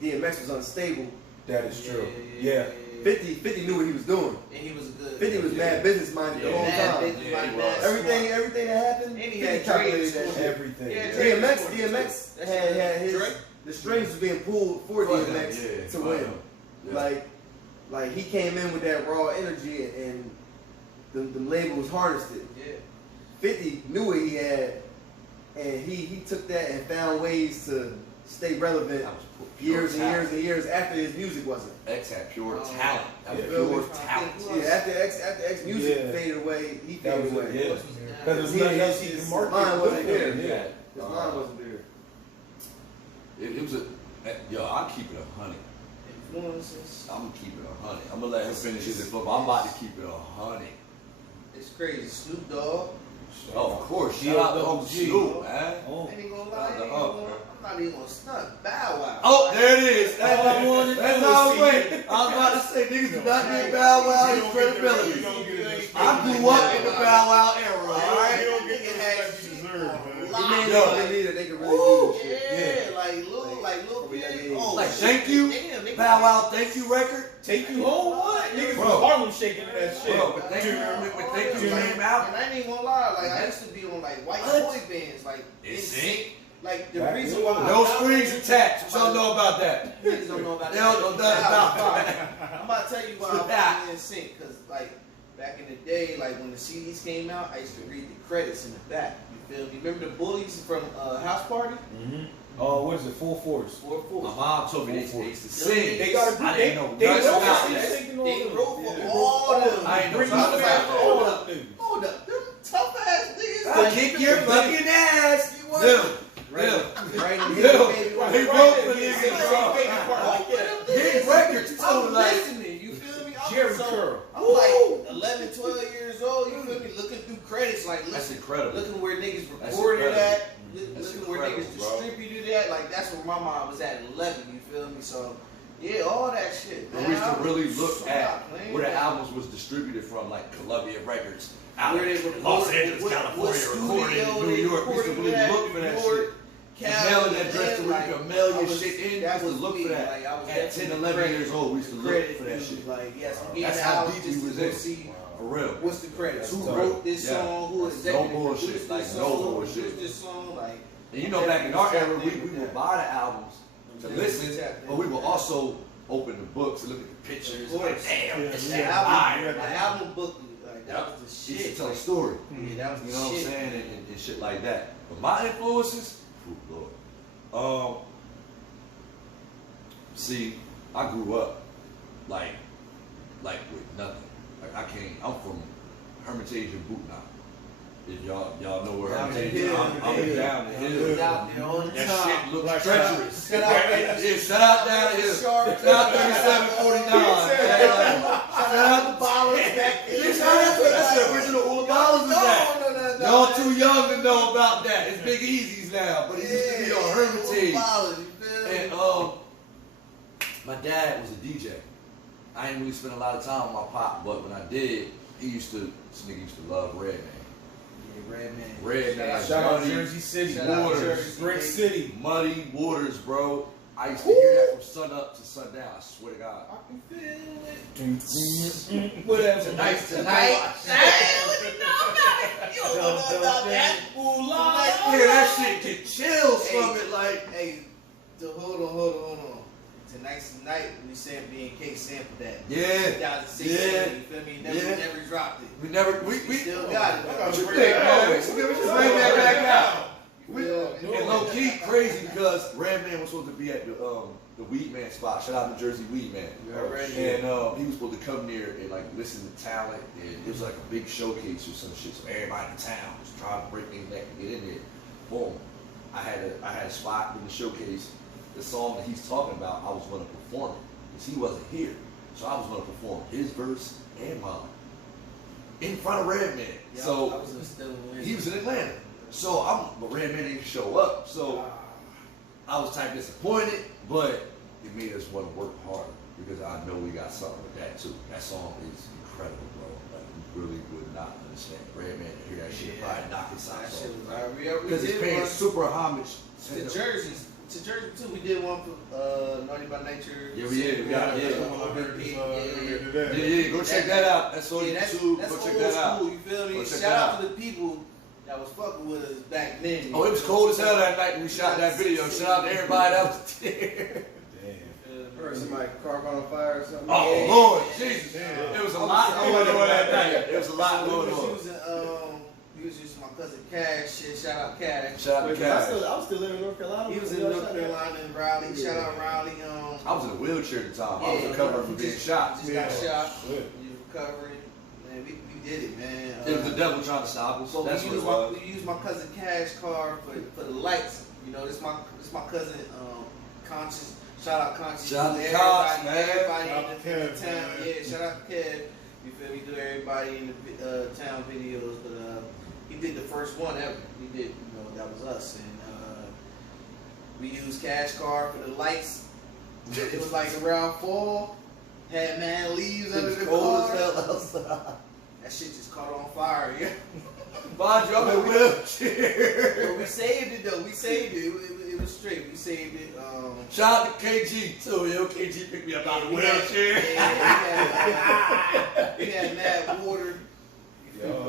DMX was unstable. That is true. Yeah. 50 knew what he was doing. And he was a good. 50 was mad business minded the Yeah. whole Mad time. business, Yeah, like he that. was. Everything that happened, And he 50 had calculated trades that for shit. Everything. Yeah, DMX had his Drake. the strings was being pulled for For DMX him, yeah. to win. Yeah. Like Like he came in with that raw energy and the labels harnessed it. Yeah. 50 knew what he had, and he took that and found ways to stay relevant That was pure years and talent. years and years after his music wasn't. X had pure Oh, talent. That was yeah. pure talent. Yeah, after X music Yeah. faded away, he That faded was away. yeah. Because His, there's nothing else he his can market. line wasn't with. there. Yeah. His line wasn't there. It was yo, I'll keep it 100. Influences. I'm gonna keep it 100. I'm gonna let him finish his football. I'm about to keep it 100. It's crazy. Snoop Dogg. Oh, of course. Yeah, Shout out to double Uncle G. Snoop, man. Oh. I ain't gonna lie. I'm not even gonna stunt. Bow Wow. Oh, there it is. That's what I wanted. That's all I was waiting. I was about to say, niggas do not give Bow Wow his credibility. I grew up in the Bow Wow era, You alright? don't get the respect you deserve, man. He made Yo. it really that they could really do this shit. Yeah, like little kid. Oh, Like, thank you, damn, they Bow Wow, thank you record. Take you home, what? Niggas Bro. was Harlem shaking to that shit. Bro, but thank you came out. And I ain't even gonna lie, like I used to be on like white What? boy bands, like In NSYNC. sync? Like the Back reason then. why No strings attached. What y'all know about that? Niggas don't know about They that. don't know nothing about that. I'm about to tell you why I'm in sync, cause like back in the day, like when the CDs came out, I used to read the credits in the back. You feel me? Remember the bullies from House Party? Mm-hmm. Oh, what is it? Full Force. Four. My mom told me they used to sing. They got a group. I didn't know They nothing wrote about for that. singing all They them. wrote for Yeah. all of them. I ain't know Bring nothing you about back that. all up, niggas. Hold up, them tough ass niggas. I'll kick your fucking ass. You what? Little. Right in Yo, here, baby. he wrote for niggas, bro. All of them His niggas. records, too, I'm like. listening, you feel me? Jerry Curl. I'm like 11, 12 years old, you feel me? Looking through credits, like That's looking, incredible. looking where niggas That's recorded incredible. at, That's looking where niggas incredible, bro. distributed at, like that's where my mom was at 11, you feel me? So, yeah, all that shit. And we used to really look I'm at not playing where the that. albums was distributed from, like Columbia Records, out Where they in recorded, Los Angeles, what California, recorded studio in New they York. We used to recorded really at, look for that New shit. York, Mail in that dress to where like, you can mail I your was- shit in. We that used to was look me, for that. like, I was At definitely 10, 11 credit- years old, we used to look credit for that dude, shit. Like, yes, Wow. I'm getting That's the how album deep just we was to go in. see For real. what's the credits, who That's wrote this Yeah. song, who No executive bullshit, produced like, this no song, who bullshit. produced this song, like. And you know, back in our era, we would buy the albums to Yeah, listen, exactly. but we would also open the books and look at the pictures. Of course. Like, damn, Yeah, this The shit yeah. fire. album book, like that Yep. was the It used shit. to tell a story. Yeah, that was the You know what I'm shit. saying? And shit like that. But my influences, oh Lord. See, I grew up like with nothing. Like I'm from Hermitage and Bootnot. If y'all know where Down the Hermitage hill, is, I'm yeah. down the It hill. was out there all the That time. shit looks Black treacherous. Shout out, baby. Yeah, shout out down the hill. Sharp. Shout out 3749. Shout out the ballers back Yeah, shout out to that's the original Ula Ballers is that. No. Y'all too young to know about that. It's Big Easy's now, but it used to be on Hermitage. Ballers, you feel me? And my dad was a DJ. I didn't really spend a lot of time with my pop, but when I did, this nigga used to love Redman. Yeah, Redman. Redman. Shout out Muddy Jersey City. Shout out Waters. Jersey, Brick baby. City. Muddy Waters, bro. I used to hear that from sun up to sundown. I swear to God. I can feel it. Whatever. Tonight. Hey, what you know about it? You don't know nothing about that. Ooh, Yeah, that shit get chills from it. Like, Hey, hold on. Tonight's the night we said B&K sampled that. yeah, 2016, Yeah. you feel me? Yeah. Never dropped it. we Still got it. What you think, man? We just bring that back out. We, Yeah. and low key crazy because Redman was supposed to be at the Weed Man spot. Shout out to Jersey Weed Man. You already. And he was supposed to come there and like listen to talent, and it was like a big showcase or some shit. So everybody in town was trying to break their neck to get in there. Boom! I had a spot in the showcase. The song that he's talking about, I was going to perform it because he wasn't here. So I was going to perform his verse and mine in front of Redman. Yeah, So I was still in. he was in Atlanta. So but Redman didn't show up. So I was type disappointed, but it made us want to work harder because I know we got something with that too. That song is incredible, bro. Like you really would not understand. Redman to hear that shit probably knock his That socks shit off. was alright. Because it's paying super homage To Jersey too. We did one for Naughty by Nature. Yeah, we did. We got it. Yeah. Go check that out. That's on That's YouTube. that's Go old check that out. school, you feel me? Go check Shout that out out. to the people that was fucking with us back then. Oh, it was cold as hell that night when we shot that video. Shout out to everybody that was there. Damn. Bro, heard somebody car caught on fire or something. Oh Lord, Jesus! It was a lot going on that night. It was a lot going on. He was using my cousin Cash. Shit, shout out Cash. Shout out to Cash. I was still living in North Carolina. He was in North Carolina and Raleigh. Shout out Raleigh. I was in a wheelchair at the time. I was recovering from being shot. Just got shot. He was recovering. Man, we did it, man. It was the devil trying to stop us. So That's what it was. we used my cousin Cash car for the lights. You know, this my cousin Conscious. Shout out Conscious. Shout out to everybody, man. everybody Shout in out the to Kev, town. man. Yeah, shout out to Kev. You feel me? Do everybody in the town videos, but he did the first one ever. He did, you know, that was us, and we used Cash car for the lights. It was like around fall. Had mad leaves under the car. That shit just caught on fire, yeah. Find you up in a wheelchair. But we saved it though. We saved it. It was straight. We saved it. Shout out to KG too. Yo, KG picked me up out of the wheelchair. We had mad water.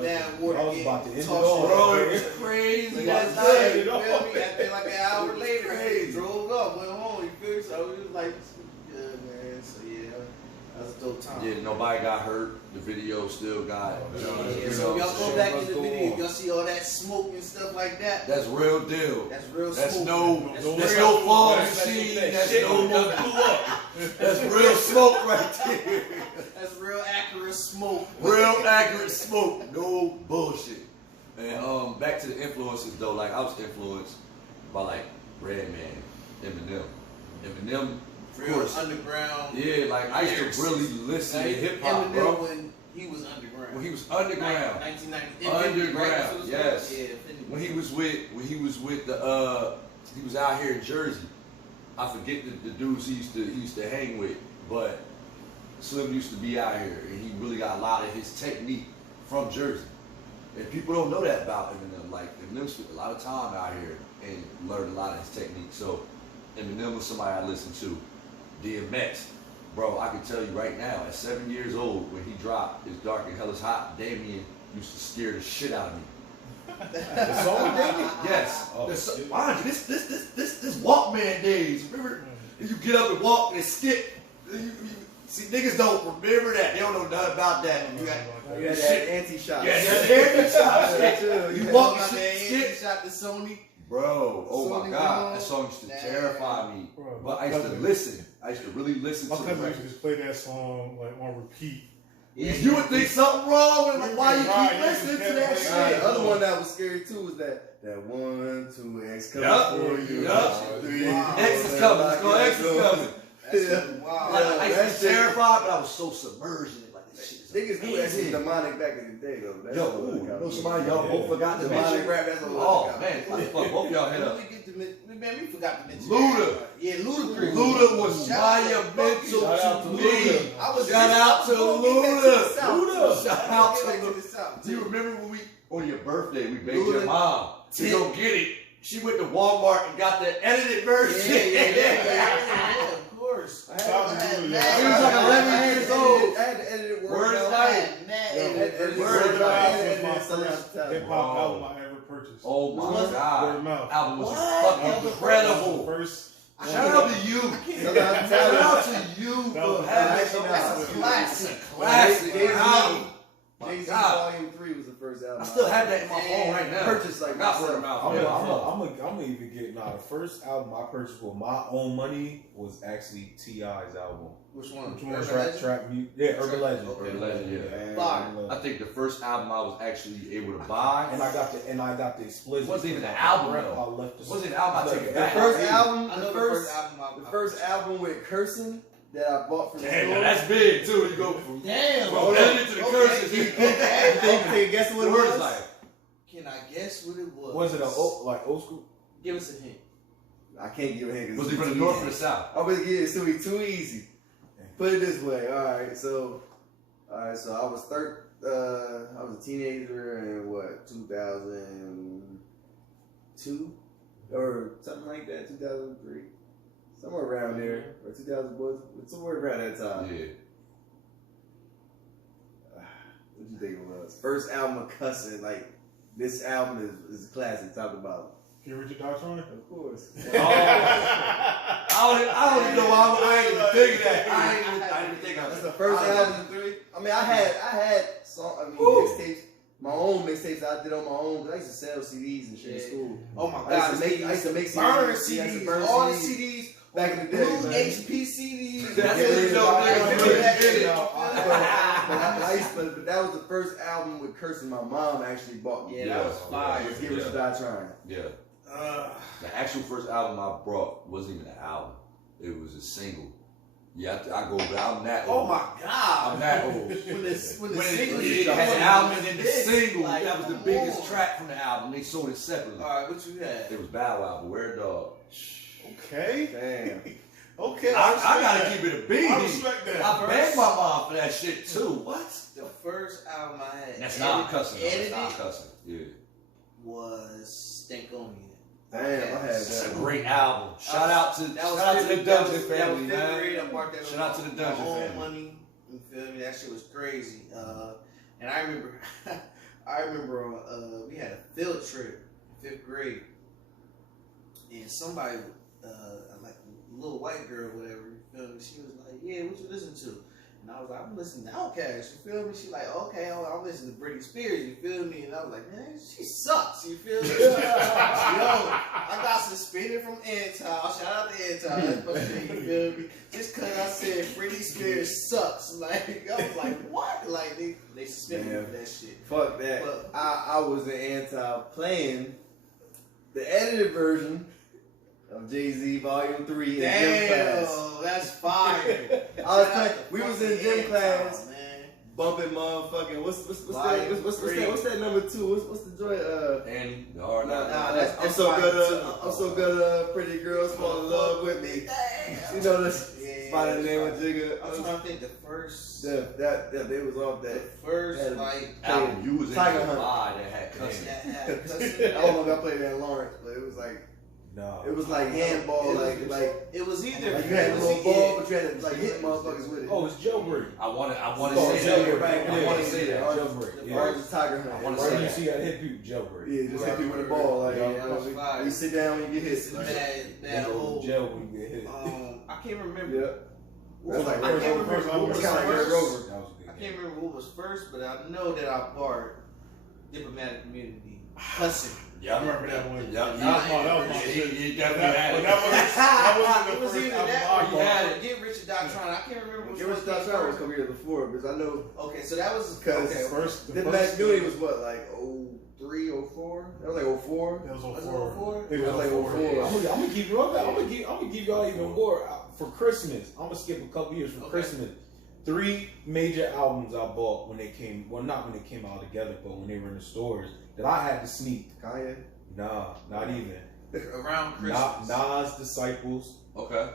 Mad water. I was about to end it tossed all. Bro, it was crazy that Last night, night. you feel me? I think like an hour later, he drove up, went home. You feel me? So it was like, good man. So yeah, that was a dope time. Yeah, nobody got hurt. The video still got. Yeah, so y'all go back in the video, y'all see all that smoke and stuff like that. That's real deal. That's real That's smoke. That's no fall machine. That's That's real smoke right there. That's real accurate smoke. Real accurate smoke. No bullshit. And back to the influences though. Like I was influenced by like Redman, Eminem. Of Real course. underground. Yeah, like I used to really listen to hip hop, Eminem bro. when he was underground. When he was underground. 1990. Underground, Right? yes. Yeah, When he was with the he was out here in Jersey. I forget the dudes he used to hang with, but Slim used to be out here, and he really got a lot of his technique from Jersey. And people don't know that about Eminem. Like Eminem spent a lot of time out here and learned a lot of his technique. So Eminem was somebody I listened to. DMX, bro, I can tell you right now, at 7 years old, when he dropped "It's Dark and Hell Is Hot," Damien used to scare the shit out of me. The song, Damien? Yes. Oh, Mind you, this Walkman days. Remember, you get up and walk and skip. See, niggas don't remember that. They don't know nothing about that. You got that anti-shot. Yeah, anti-shot. You You walk my and man, skip. shot to Sony. Bro, oh my Sony God, Gone. that song used to Nah. terrify me. Bro, But I used to listen. I used to really listen My to the cousin used to records. just play that song like on repeat. Yeah, You would think something wrong with it. Why you Right, keep you listening just to that can't shit? play The other one that was scary too was that 1, 2, X coming Yup, for you. yup. 3, Wow. X is coming. Let's go. X is coming. That's wow. Like, Yeah, I that used to be shit- terrified, but I was so submerged in it. Like this shit is Niggas knew X was amazing. demonic back in the day though. That's Yo, what ooh, it you got. know somebody y'all both forgot to Demonic mention? rap, that's what it Oh got. man, I fuck both y'all head up. Man, we forgot to mention Luda. that. Yeah, Ludacris. Luda was Shout out to monumental Shout out to to me. Luda. I was Shout out to Luda. Luda. Shout out to the Luda. South. Do you remember when we, on your birthday, we begged Luda. your mom to go get it? She went to Walmart and got the edited version. Yeah, of course. I Shout out to had- Luda, I had- He was like I had- 11 I had years to old. edit- I had to edit it word Word is out. life. Edited Word word of out. Mouth Edited was my it so first much hip time. hop Wow. album I ever purchased. Oh my Word of God. Mouth. Album was What? fucking incredible. First. Shout out to you. Sometimes Shout out to you That for was- having that's some a classic. classic Jay-Z- album. My Jay-Z God. Volume 3 was the first album. I still have that in my phone right now. Purchased like Got myself. word of mouth. I'm Yeah. gonna even get the first album I purchased with my own money was actually T.I.'s album. Which one? Which one? Urban Trap, Legend? trap, yeah, Urban Legend. Urban Legend, yeah. Fire. I think the first album I was actually able to buy. And I got the explicit. It wasn't even an album, Rap, though. I left the Wasn't an album, I take it The back. first album, I know the the first album. the first album with cursing that I bought from the Damn, store. now that's big too. You go from Damn. edited to the curses. You think guess what it Words was? like, Can I guess what it was? Was it old school? Give us a hint. I can't give a hint. 'cause was it's he from the too north easy. or the south? I'm gonna give it to you too easy. Put it this way. All right, so I was I was a teenager in what 2002 or something like that, 2003, somewhere around there, or 2000 was somewhere around that time. Yeah. What you think it was? First album of cussing, like this album is a classic. Talk about Get Richard Die Trying? Of course. I don't even know why I ain't even think that. I didn't even think of it. That's the first album. I mean, I had mixtapes, my own mixtapes I did on my own. But I used to sell CDs and shit in school. Oh my God! I used to make burn CDs. CDs, all the CDs. Back in the day, Blue man. HP CDs. That's But that was the first album with cursing my mom actually bought me. Yeah, that was fire. Let's Get Rich or Die Trying. Yeah. The actual first album I brought wasn't even an album. It was a single. Yeah, I go, but I'm that old. Oh my God! I'm that old. When the single it had the album and then the this, single, like, that was the biggest track from the album. They sold it separately. All right, what you had? It was Bow Wow, Beware Dog. Okay. Damn. Okay. I gotta keep it a beat. I respect that. I begged my mom for that shit too. What? The first album I had. That's not cussing. Edited That's not cussing. Yeah. was Stankonia. Damn, I had It's that. a great album. Shout out to the Dungeon family, man. Shout out to the Dungeon family. Money, you feel me? That shit was crazy. And I remember, we had a field trip, 5th grade, and somebody, like a little white girl, or whatever, you feel me? She was like, "Yeah, what you listen to?" And I was like, "I'm listening to Outkast." You feel me? She like, "Okay, I'm listening to Britney Spears." You feel me? And I was like, "Man, she sucks." You feel me? Yo, I got suspended from Antal. Shout out to Antal. That's my shit. You feel me? Just cause I said Britney Spears sucks. Like I was like, what? Like they suspended me for that shit. Fuck that. But, I was an Antal playing the edited version of Jay-Z Volume 3 in gym class. Damn, that's fire. I was playing, we was in gym class, man. bumping motherfucking what's that number 2? What's the joint? Annie, I'm so good. Pretty girls fall in love with me. Damn. You know this by the name of Jigga. I'm trying to think the first. That they was off The that. first like album you was in Tiger the Hunt. vibe that had cussing. that had cussing. I don't know if I played that in Lawrence, but it was like No. it was like handball, like It was either you had a little ball, but you had to like hit motherfuckers with it. Oh, it's jailbreak. I want to Oh, say jailbreak. that. I want to say that. Jailbreak. Or it was Tiger Hunt. I wanna Right, say you that. see that hit people, jailbreak. Yeah, just hit people with the ball. Like fire. you sit down when you get It's hit. that You go whole. to jail when you get hit. I can't remember. Yeah. That's like I can't remember first. what was It's kind of like Eric first. Rover. That was a good I game. can't remember what was first, but I know that I barred Diplomatic Community cussing. Yeah, I remember that one. Yeah, That was my shit. He That definitely had it. wasn't It the was first either album that I or you bought. had Get Rich or Die Trying. I can't remember which Get one Rich or Die came Trying was a first. couple years before, because I know Okay, so that was because okay. First, the Black Community was what, like 03, 04? That was like 04. That was Was it 04. 04? It It was like 04. I'm gonna give you all that. I'm gonna give y'all even more for Christmas. I'm gonna skip a couple years for Okay. Christmas. 3 major albums I bought when they came. Well, not when they came out together, but when they were in the stores that I had to sneak. Kanye. Nah, not even. Around Christmas. Nas Disciples. Okay.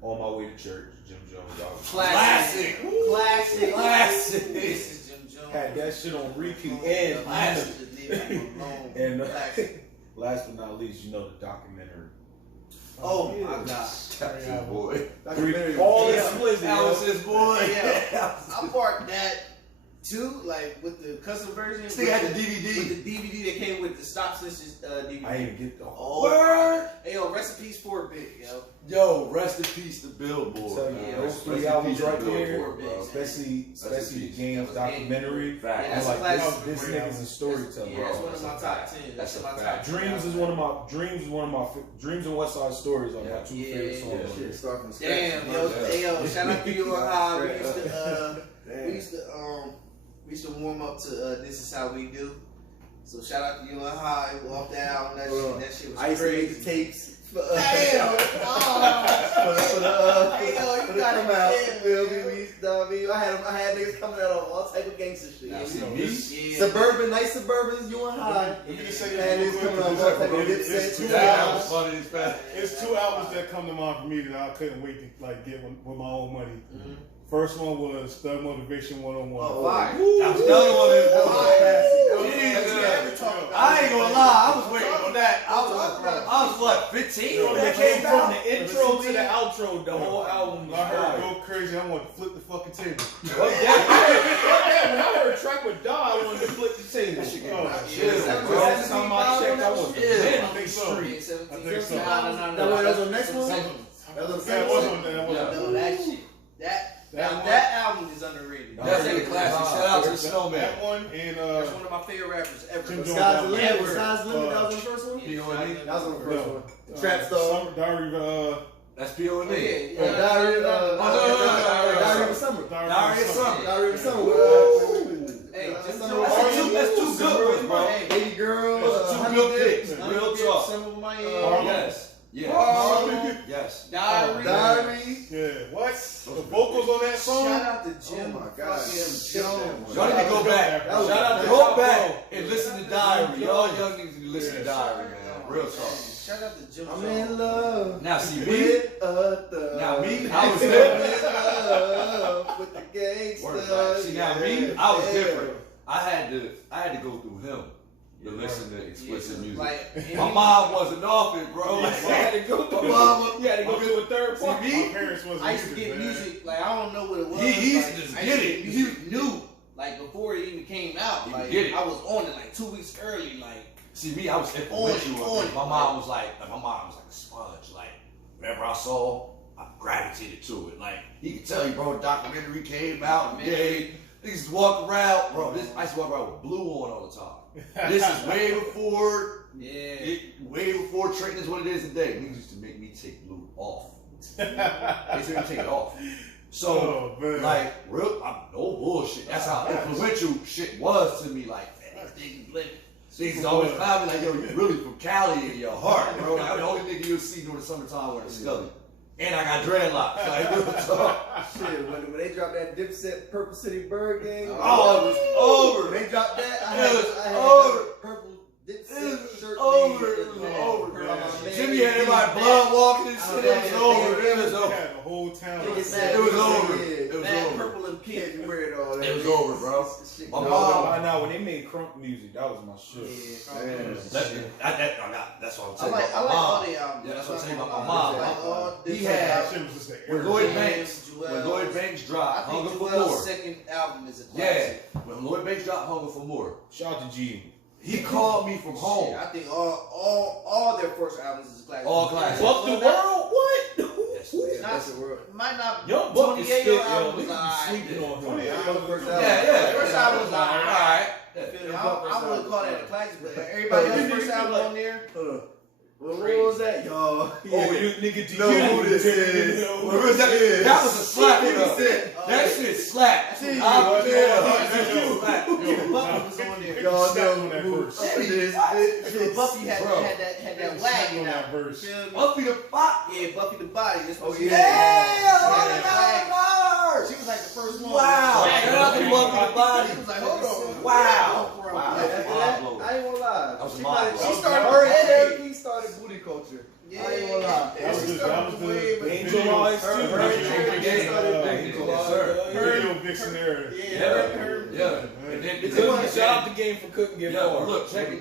On My Way to Church. Jim Jones. Classic. Classic. This is Jim Jones. Had that shit on repeat and and last but not least, you know the documentary. Oh my God. That's your boy. Documentary. All Yeah. is split. That was his boy. Yeah. I bought that too, like with the custom version. Still had the With DVD. the DVD that came with the Stop Snitches DVD. I didn't get the Oh, Word. hey yo, recipes for a bit, yo. Yo, rest in peace to Billboard. So, Yeah, those rest 3 in albums peace to right there, Billboard, bro. especially Rest the in peace. Games That was documentary. Fact. Yeah, I'm like, that's classic. this nigga's a storyteller. Yeah, that's bro. one of my That's a top fact. 10. That's a my fact. top 10. Dreams is one of my Dreams and West Side Stories are my 2 favorite songs. Yeah. Shit, start from scratch. Damn, yo, Yeah. hey yo, shout out to you on high. We Damn. used to warm up to This Is How We Do. So shout out to you on high. Off that album, that shit was I used to make crazy. the tapes. For, Damn! Oh, hey yo, you got come it, out. man. Feel me? We used to, I had niggas coming out of all type of gangster shit. Now, Yeah, see, we- me? yeah. Suburban, nice Suburbans, you and high. Let me just say Man, this it's real coming quick, on because all type of it's Dipset, two That That albums. was funny as fuck. It's 2 albums that come to mind for me that I couldn't wait to like get with my own money. First one was Thug Motivation 101. Oh, fire. That was the other one. That was classic. Jesus. I ain't gonna lie, I was waiting on that. I was what, 15 when that came From out? the intro to the outro, the whole album was I heard fire. Go Crazy, I want to flip the fucking table. When I heard a track with Don, I wanted to flip the table. Last time I checked, I was I think so. street. I think so. That was on next one? That was on there. That was on No, that shit. That album is underrated. That's a classic. Shout out to the Snowman. that one and That's one of my favorite rappers ever. Jim Jones. Sky's the limit. Ever. Sky's the limit. That was on the first one. P.O.N.E. That was on the first No. one. Trap Star. Summer Diary. That's P.O.N.E. Diary. Diary of the Summer. Diary of Summer. Diary of the Summer. Hey, That's That's two good ones, bro. Baby Girl. Those are two good picks. Real talk. Some of my Yes. Yes. Diary. Yeah. What? The vocals on that song? Shout out to Jim. Oh my God. Jones. Y'all need to go back. That was- Shout out to go back and listen to Diary. Y'all young niggas need to listen to Diary, man. Real talk. Shout out to Jim I'm Jones. in love. Now see me. With a thug. Now me, I was I'm different. in love with the Word back. gangsters. See now me, I was different. I had to go through him to listen to explicit music. Like, My mom wasn't off it, bro. You had to go through Mama, you had to go through a third See party. me? My parents wasn't I used to music, get man. music, like, I don't know what it was. He used like, to just I used get to it. music He knew. like before it even came out. He Like get it. I was on it like 2 weeks early. Like See me, I was influential. On it. My mom was like a sponge. Like whatever I saw, I gravitated to it. Like he could tell you, bro, the documentary came out, Man. yeah. Niggas walk around, bro. I used to walk around with blue on all the time. This is way before, way before Trenton is what it is today. Niggas used to make me take blue off. They used to make me take it off. So, man. like, no bullshit. That's how influential shit was to me. Like, man, these niggas always found me like, yo, you really from Cali in your heart, bro. Like, I'm the only nigga you'll see during the summertime wearing a scully. And I got dreadlocks. Like, Shit, when they dropped that Dipset Purple City Bird game, oh, it was over. When they dropped that, I It was had over. a purple Dipset It shirt. was over. made It was with over, that. man. Man, Jimmy had everybody blood walking and shit. It was over. It was They over. had the whole town. It was It was over. It was that over. purple and Can't pink. be wearing all that. It was over, bro. My No, mom. no, when they made crunk music, that was my shit. That's what I'm I saying. like about my all mom. the albums. Yeah, that's what I'm saying about my I mom. like all He different had- albums. That shit was just an When era. Lloyd Jewels, Banks, when Lloyd Banks dropped I Hunger think for Joel's More. second album is a Yeah, classic. when Lloyd Banks dropped Hunger for More, Shout out to G. he called me from Shit, home. I think all their first albums is a classic. All classic. Fuck the world? What? Yes. That's the world. Might not. Young Buck is 28 still, album was niggas be alright. sleeping on him. Yeah. First album was All alright. right. I wouldn't call that a classic, but everybody else's first album on there. What was that, y'all? Oh, you nigga, do know who this is. What was that? That was a slap. That shit slapped. I'm there. Buffy was on there. Y'all know on that who verse. this is. Buffy had Bro. that Slapped wagon on out. that verse. Feel me? Buffy the Fox. Yeah, Buffy the Body. That's what Oh, she yeah. had. $100. She was like the first one. Wow. Wagon. Shout out to Buffy the Body. She was like, hold on. Wow. Wow. That was a mind blower. I ain't gonna lie. That was a She mind might- blower. She started her and Cherokee started booty culture. Yeah. I ain't gonna lie. That was She the started way back. Angel Eyes too. Her and Cherokee started booty Yes, culture. sir. Radio Vixen era. Yeah. And then Shout out the game for cooking get Yeah, hard. look, check it.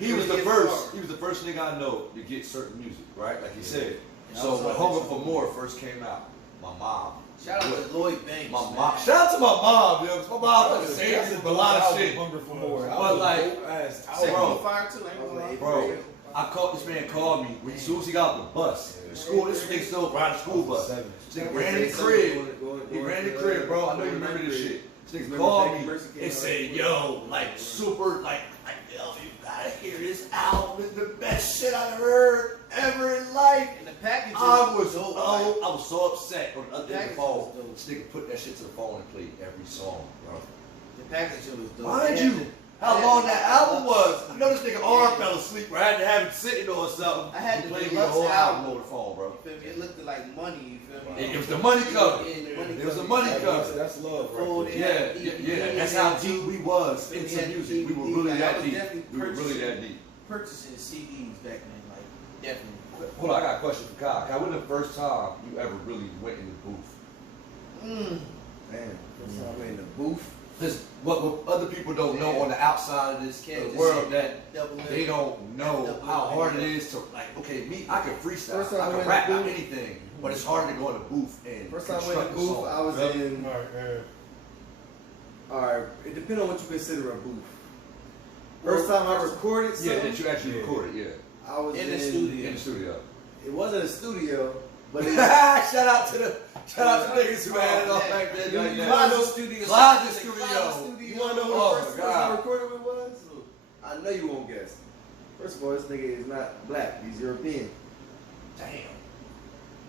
He was the first. He was the first nigga I know to get certain music, right? Like he said. So when Hunger for More first came out, my mom. Shout out to Lloyd Banks. My man. mom. Shout out to my mom, yo. 'Cause my mom fucking saved me for a lot of shit. Hunger for more. But like, Second bro, on fire too. I ain't gonna lie. bro, this man called me as soon as he got off the bus. School, this nigga still riding the school bus. This nigga ran in the crib. He ran in the crib, bro. I know you remember this shit. This nigga called me and said, yo, like super, like, yo, you gotta hear this album. It's the best shit I've heard ever in life. And the package I was dope. so upset on the other end of the phone. Package was dope. This nigga put that shit to the phone and played every song, bro. The packaging was dope. Mind you, how long that album was. I know this nigga arm fell asleep, or I had to have him sitting on something. I had He the played me deluxe whole album album. over the phone, bro. You feel me? It looked like money. You feel me? It was the money cover. Yeah, the money It was a cover. money cover. That's love, Full right? Yeah. That's how deep we was into music. We were really that deep. We were really that deep. Purchasing CDs back then, like definitely. Hold on, I got a question for Kyle. Kyle, when the first time you ever really went in the booth Man, first time I went in the booth. Because what other people don't know on the outside of this world, that they don't know how hard it is to, like, okay, me, I can freestyle, I can rap about anything, but it's hard to go in the booth and First time I went in the booth, I was in. Alright, it depends on what you consider a booth. First time I recorded something. Yeah, that you actually recorded, yeah. I was in the studio. In the studio. It wasn't a studio, but it shout out to niggas who had it all back then. Closet studio. Closet studio. You wanna know who the first person I recorded with was? I know you won't guess. First of all, this nigga is not black. He's European. Damn.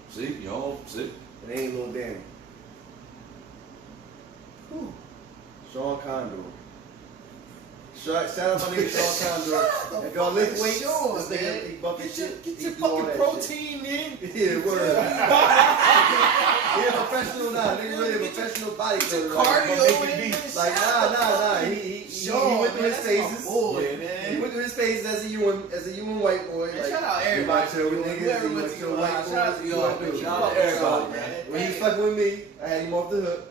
See, you know, see. It ain't Lil Danny. Whew. Sean Condor. Shout out my nigga Sean Condor. If y'all lift weights, this nigga he bumping shit. Get your fucking protein in. Yeah, word. He a professional now. Nigga really a professional bodybuilder. Cardio in. Like nah. He went through his phases. Boy, man. He went through his phases as a human white boy. Man, like, shout out everybody. Chill with niggas. He went to white boys. Shout out to y'all. Shout out to everybody, man. When he was fucking with me, I had him off the hook.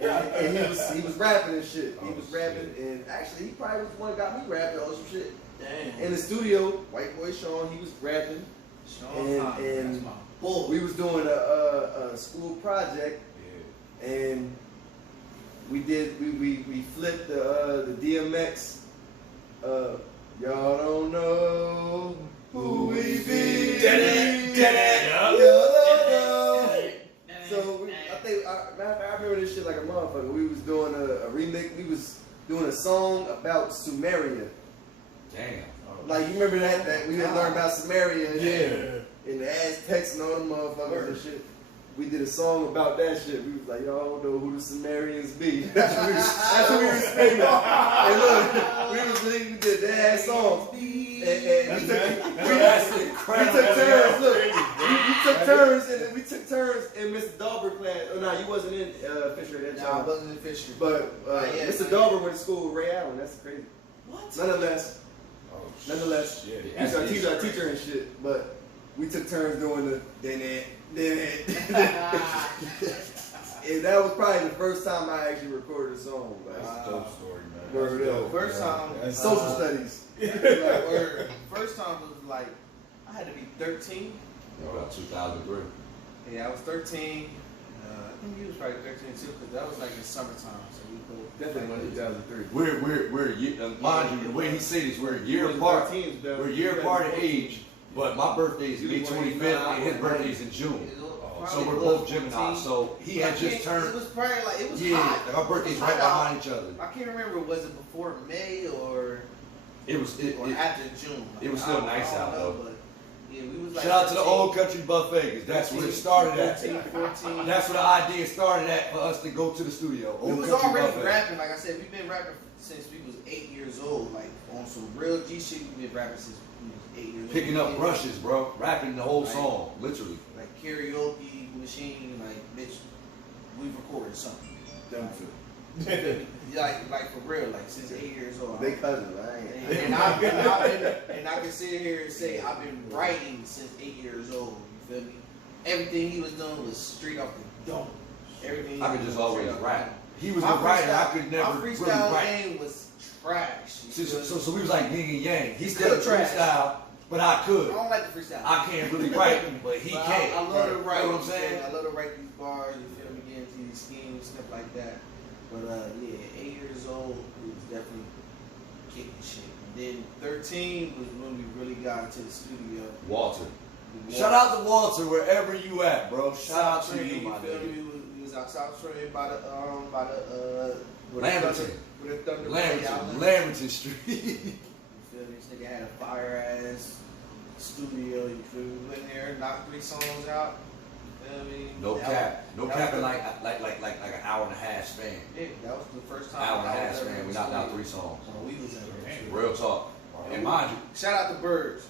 And he was rapping and shit. He was rapping, and actually he probably was the one that got me rapping or some shit. Damn. In the studio, white boy Sean, he was rapping, and we was doing a school project, and we flipped the DMX. Y'all don't know who we be. Y'all don't know. So I remember this shit like a motherfucker. We was doing a remix. We was doing a song about Sumeria. Damn. Like you remember that we had learned about Sumeria and the Aztecs and all them motherfuckers and shit. We did a song about that shit. We was like, y'all don't know who the Sumerians be. That's what we were singing. And look, we did that ass song. And we took turns. Look, we took turns in Mr. Dauber class. Oh no, you wasn't in Fisher at that time. I wasn't in Fisher. But Mr. Dauber went to school with Ray Allen. That's crazy. What? Nonetheless, he's our teacher and shit. But we took turns doing the and that was probably the first time I actually recorded a song. That's a dope story, man. Word up. First time, social studies. Word. First time was like, I had to be 13. About 2003. Yeah, I was 13. I think you was probably 13 too, because that was like in summertime. So we both Definitely 2003. We're mind you, the way he said this, we're a year apart. We're a year apart in age, but my birthday is May 25th and his birthday is in June. So we're both Gemini. So he had just turned. It was probably like, it was yeah, hot. like our birthdays right behind each other. I can't remember, was it before May or after June? It was still nice out though. But yeah, we was like shout out to the Old Country Buffet, because that's where it started at. 14. That's where the idea started at for us to go to the studio. We was already rapping, like I said, we've been rapping since we was 8 years old. Like on some real G shit, we've been rapping since we was 8 years old. Picking up brushes, bro. Rapping the whole song, literally. Like karaoke machine, like bitch, we recorded something. Them two. like for real, like since 8 years old. They cousins, right? And I can sit here and say I've been writing since 8 years old. You feel me? Everything he was doing was straight off the dome. Everything. I could just always rap. He was the writer. I could never really write. My freestyle game was trash. So we was like yin and yang. He still freestyle, but I could. I don't like the freestyle. I can't really write, but he can. I love to write. You know what I'm saying? I love to write these bars. You feel me? Get into these schemes, stuff like that. But yeah, 8 years old, we was definitely kicking shit. And then 13 was when we really got into the studio. Walter. Shout out to Walter wherever you at, bro. Shout out to you, my nigga. We was out South Trey by the Lamberton Street. You feel me? This nigga had a fire ass studio. You feel me? We went there, knocked 3 songs out. You feel me? No cap. No cap in like an hour and a half span. Yeah, that was the first time. Hour and a half span. We knocked out 3 songs. So we was at Real talk. And mind you, shout out to Birds.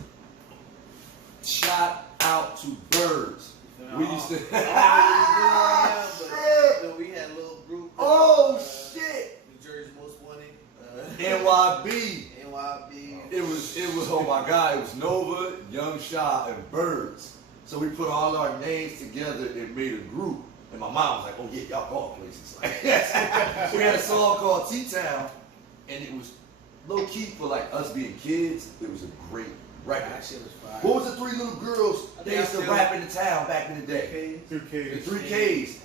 Shout out to Birds. We used to. But we had a little group. Oh shit! New Jersey's Most Wanted. NYB. NYB. It was. Oh my God! It was Nova, Young Shy, and Birds. So we put all our names together and made a group. And my mom was like, oh yeah, y'all going places. Like, we had a song called T-Town, and it was low key for like us being kids. It was a great record. That shit was fire. What was the 3 little girls they used to rap in the town back in the day? 3Ks. The 3Ks.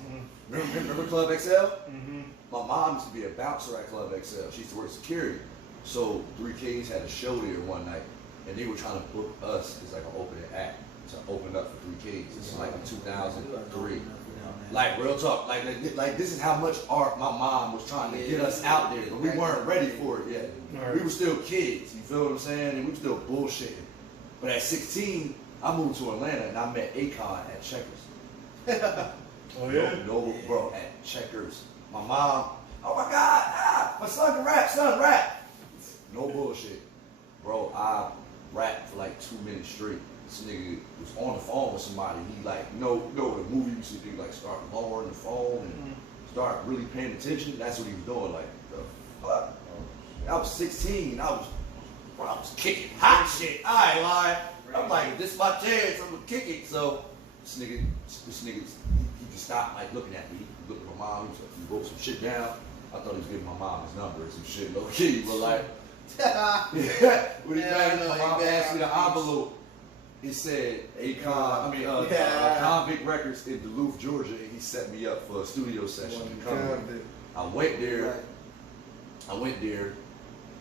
Remember Club XL? Mm-hmm. My mom used to be a bouncer at Club XL. She used to work security. So 3Ks had a show there one night, and they were trying to book us as like an opening act to open up for 3Ks. This is like in 2003. Like real talk, like this is how much art my mom was trying to get us out there, but we weren't ready for it yet. Right. We were still kids, you feel what I'm saying? And we were still bullshitting. But at 16, I moved to Atlanta and I met Akon at Checkers. Oh yeah? No, bro, at Checkers. My mom, oh my God, my son can rap, son rap. No bullshit. Bro, I rapped for like 2 minutes straight. This nigga was on the phone with somebody. He like, no, the movie used to do, like start lowering the phone and start really paying attention. That's what he was doing. Like, the fuck? I was 16. I was kicking hot shit. I ain't lying. I'm like, this is my chance. I'm gonna kick it. So this nigga, he just stopped like looking at me. He looked at my mom. He wrote some shit down. I thought he was giving my mom his number and some shit low key, but like, when he my mom asked me the envelope. It said Convict Records in Duluth, Georgia, and he set me up for a studio session. I went there.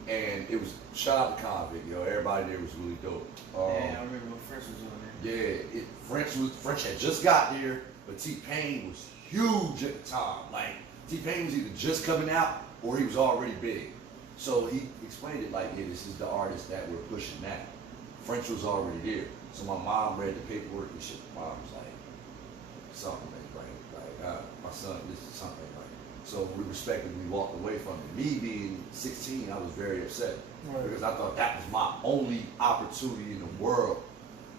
And it was shout out to Convict, yo. Everybody there was really dope. Yeah, I remember when French was on there. Yeah, French had just got there, but T-Pain was huge at the time. Like T-Pain was either just coming out or he was already big. So he explained it like, yeah, this is the artist that we're pushing now. French was already there. So my mom read the paperwork and shit. My mom was like, something ain't right. Like, my son, this is something ain't right. So we respectively walked away from it. Me being 16, I was very upset. Right. Because I thought that was my only opportunity in the world.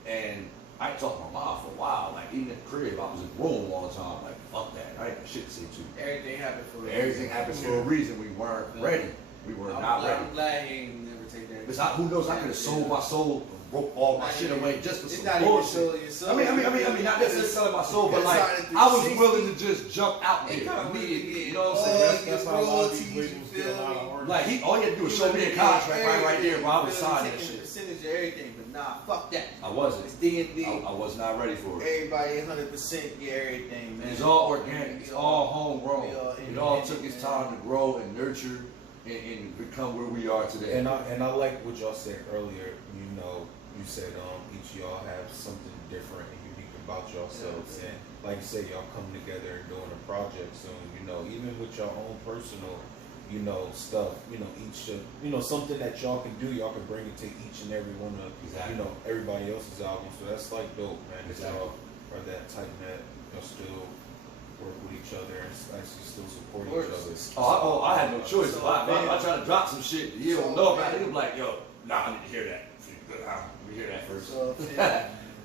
And I talked to my mom for a while. Like, even at the crib, I was in the room all the time. Like, fuck that. I ain't got shit to say to you. Everything happened for a reason. Everything happens for a reason. We weren't ready. We were not ready. I'm glad he ain't never take that. Because who knows, I could have sold my soul, broke all my shit away just for it's some not bullshit. Even your soul. I mean, not necessarily selling my soul, but like, I was willing to just jump out there immediately. You know what I'm saying? That's how a lot of these labels get a lot of artists. Like, all he had to do was show me a contract right there, bro. I would sign that shit. Percentage of everything, but nah, fuck that. I wasn't. It's D&D. I was not ready for it. Everybody 100% get everything, man. It's all organic. It's all homegrown. It all took its time to grow and nurture and become where we are today. And I like what y'all said earlier. You know, you said each of y'all have something different and unique about yourselves, and like you said, y'all come together and doing a project soon. You know, even with your own personal, you know, stuff. You know, something that y'all can do. Y'all can bring it to each and every one of you know everybody else's albums. So that's like dope, man. Y'all are that tight knit. Y'all still work with each other and actually still support each other. Oh, I had no choice. If I try to drop some shit, you don't know about it. He'll be like, yo, nah, I need to hear that. We hear that first.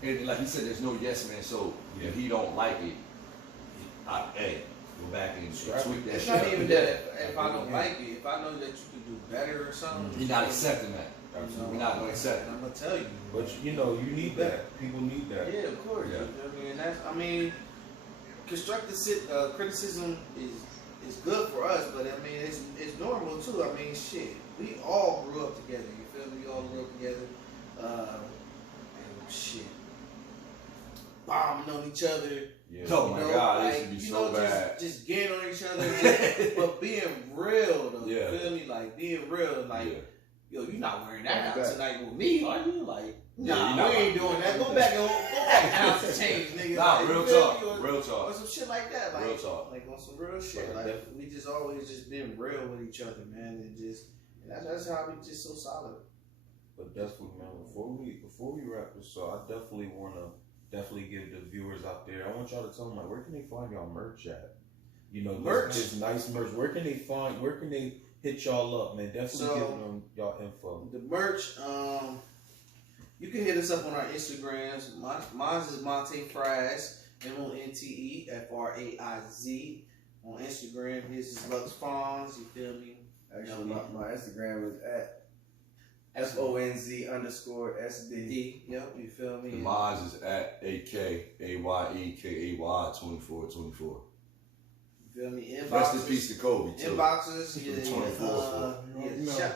And like he said, there's no yes man. So if he don't like it, hey, go back and tweak that it's shit. It's not even that if I don't like it. If I know that you can do better or something. You're not accepting that. We're not going to accept it. I'm going to tell you. But you know, you need that. People need that. Yeah, of course. Yeah. I mean, constructive criticism is good for us, but I mean it's normal too. I mean, shit, we all grew up together. You feel me? We all grew up together. And shit, bombing on each other. Yeah. Oh my God, this would be so bad. Just getting on each other, but being real though. Yeah. You feel me? Like being real, like yo, you're not wearing that out tonight with me, are you? Like. Nah, we ain't doing that. Go back out and change, nigga. Nah, like, real talk. Real talk. Or some shit like that. Like, real talk. Like on some real shit. Right, like we just always just been real with each other, man. And that's how we just so solid. But definitely, man, before we wrap this up, I definitely wanna give the viewers out there. I want y'all to tell them, like, where can they find y'all merch at? You know, this nice merch. Where can they hit y'all up, man? Definitely give them y'all info. The merch, you can hit us up on our Instagrams. Mine is Monte Fraiz, MONTE FRAIZ on Instagram. His is Lux Fonz. You feel me? Actually, my Instagram is at FONZ_SD. Yep, you feel me? And mine is at AKAYEKAY 2424. You feel me? Inboxes. Rest in peace to Kobe too. Inboxes, For the yeah, 24th.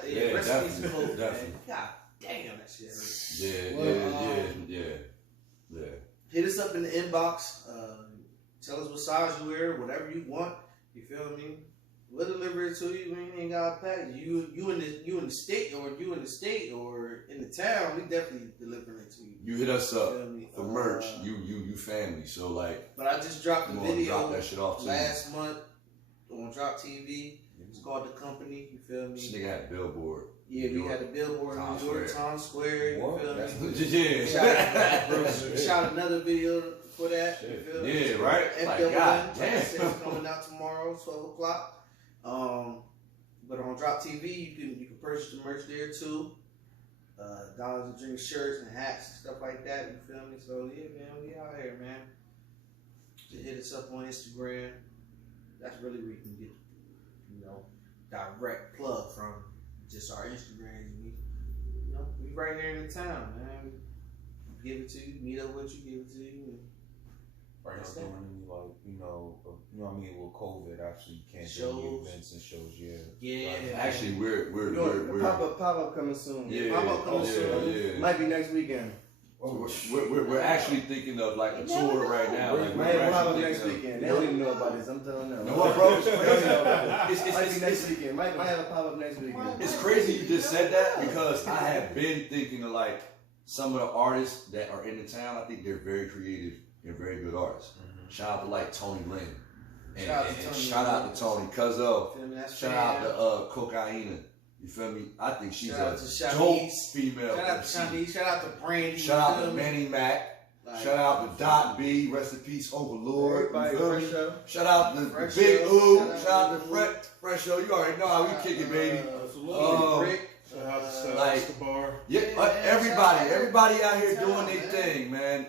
yeah, rest in peace to Kobe, man. definitely. God damn, that shit hurt. Yeah. Hit us up in the inbox. Tell us what size you wear, whatever you want. You feel me? We'll deliver it to you. We ain't got to pack it. You in the state, or you in the state, or in the town. We definitely delivering it to you. You hit us up You feel me? for merch. You family. So like, But I just dropped you the wanna video drop that shit off too. last month on Drop TV. It's called The Company. You feel This me? nigga had a billboard. Yeah, we had a billboard in Times New York, Square. Times Square. You What? feel That's me? Yeah. Shot another video for that. Shit. You feel me? Yeah, right? Like, FWN, God damn. it's coming out tomorrow, 12 o'clock. But on Drop TV, you can purchase the merch there too. Dollars and Drink shirts and hats and stuff like that. You feel me? So yeah, man, we out here, man. Just hit us up on Instagram. That's really where you can get, direct plug from. Just our Instagrams. We right here in the town, man. We give it to you, meet up with you, give it to you. And Are y'all doing any what I mean, with COVID? Actually, you can't do Shows. any events and shows. Yeah. Like, Actually, we're Pop up coming soon. yeah, Pop-up coming soon. yeah. Might be next weekend. We're actually thinking of like a tour right now. Like, Might we're pop up actually next thinking of, weekend. They don't even know about this. I'm telling them. No, what, bro? It's They don't crazy. know about this. It's Might be next weekend. Might have a pop up next weekend. It's crazy you just said that because I have been thinking of like some of the artists that are in the town. I think they're very creative and very good artists. Shout out to like Tony Lynn. And shout out to Tony Cuzzo. Feel me? That's Shout out to Cocaina. You feel me? I think she's Shout out a to dope Shanice. female. Shout out to MC. Shanice. Shout out to Brandy. Shout out you to feel me? Manny Mac. Like, Shout out to Dot B. Rest in peace, Overlord. Everybody, You feel me? Fresh Show. Shout out to Fresh Big Show. Ooh. Shout Shout out out to to Fresh Show. You already know how we kick it, baby. Rick. Shout out to Like- Escobar. Yeah, everybody out here doing their thing, man.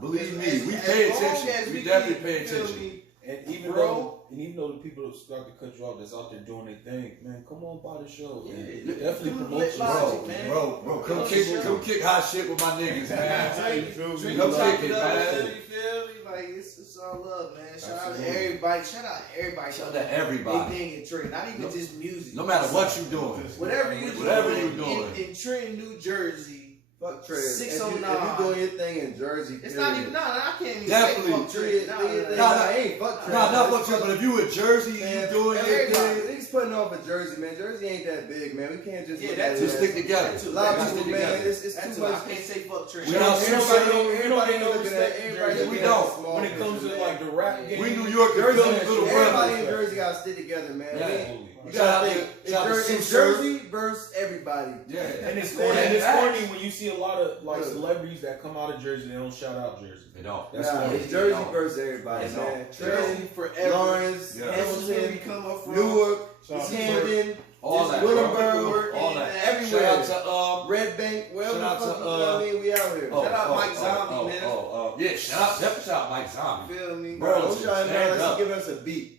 Believe me, we pay attention. We definitely pay attention. And even Bro. though the people that start to cut you off that's out there doing their thing, man, come on by the show. Yeah. Man. Definitely Come promote lit yourself, logic, man. Bro, come kick hot shit with my niggas, man. Feel me? Come Chop kick it, up, man. You feel me? Like it's all love, man. Shout out to Absolutely. everybody. Shout out to everybody. Shout out to everybody. They thing in Trenton, not even just music. No matter what you doing. Whatever you doing. in Trenton, New Jersey. Fuck Trey. If 609. you doing your thing in Jersey, It's period. not even I can't even Definitely. say fuck Trenton. Nah, I ain't fuck Trey. Nah, not fuck you, but if you in Jersey, you Man, doing your everybody, thing, niggas putting on for Jersey, man. Jersey ain't that big, man. We can't just Yeah, look that's at it just as- stick together. A lot Gotta of stick people, man, together. it's That's too why much. I can't say fuck Trenton. We don't Everybody Everybody looking at respect everybody Jersey. looking We at don't. small When it comes to business, like the rap game, we New York Jersey, little everybody brothers. in Jersey gotta stick together, man. Yeah. Absolutely. You Shout out gotta to- think. shout out to It's Sue Jersey versus everybody. Yeah. And it's Man, corny. And it's facts. corny when you see a lot of like celebrities that come out of Jersey, they don't shout out Jersey. They don't. That's Nah, corny. it's Jersey No. versus everybody, They man. don't. Trenton, forever. Lawrence, Yeah. This is where we Hamilton, come up from. Newark, Shout out to Camden, All that. Willenboro, All that. everywhere. Shout out to Red Bank, wherever the Shout out fuck to, you know what I mean, we out here. Oh, Shout out oh, Mike oh, Zombie, oh, man. Yeah, shout out Mike Zombie. Feel me? Bro, Don't try to stand let's up. give us a beat.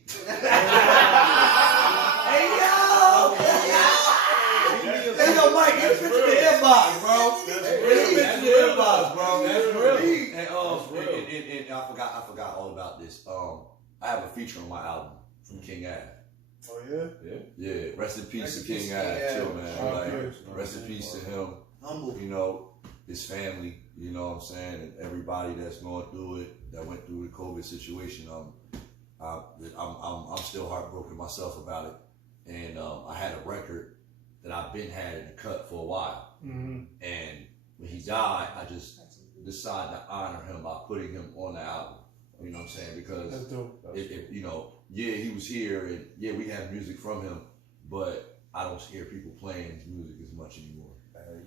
Hey yo! Hey yo, Mike, get a picture of the inbox, bro. Get a picture of the inbox, bro. That's real. And, That's real. and I forgot all about this. I have a feature on my album from King Ave. Oh yeah. Yeah, rest in peace Rest to in peace King to Ave, King chill, Ave. man. Oh, Like, good. rest in peace to him. Humble. You know, his family. You know what I'm saying, and everybody that's going through it, that went through the COVID situation. I'm still heartbroken myself about it. And I had a record that I've been had in the cut for a while. Mm-hmm. And when he died, I just decided to honor him by putting him on the album. You know what I'm saying? Because That's dope. if you know, yeah, he was here, and yeah, we have music from him, but I don't hear people playing his music as much anymore.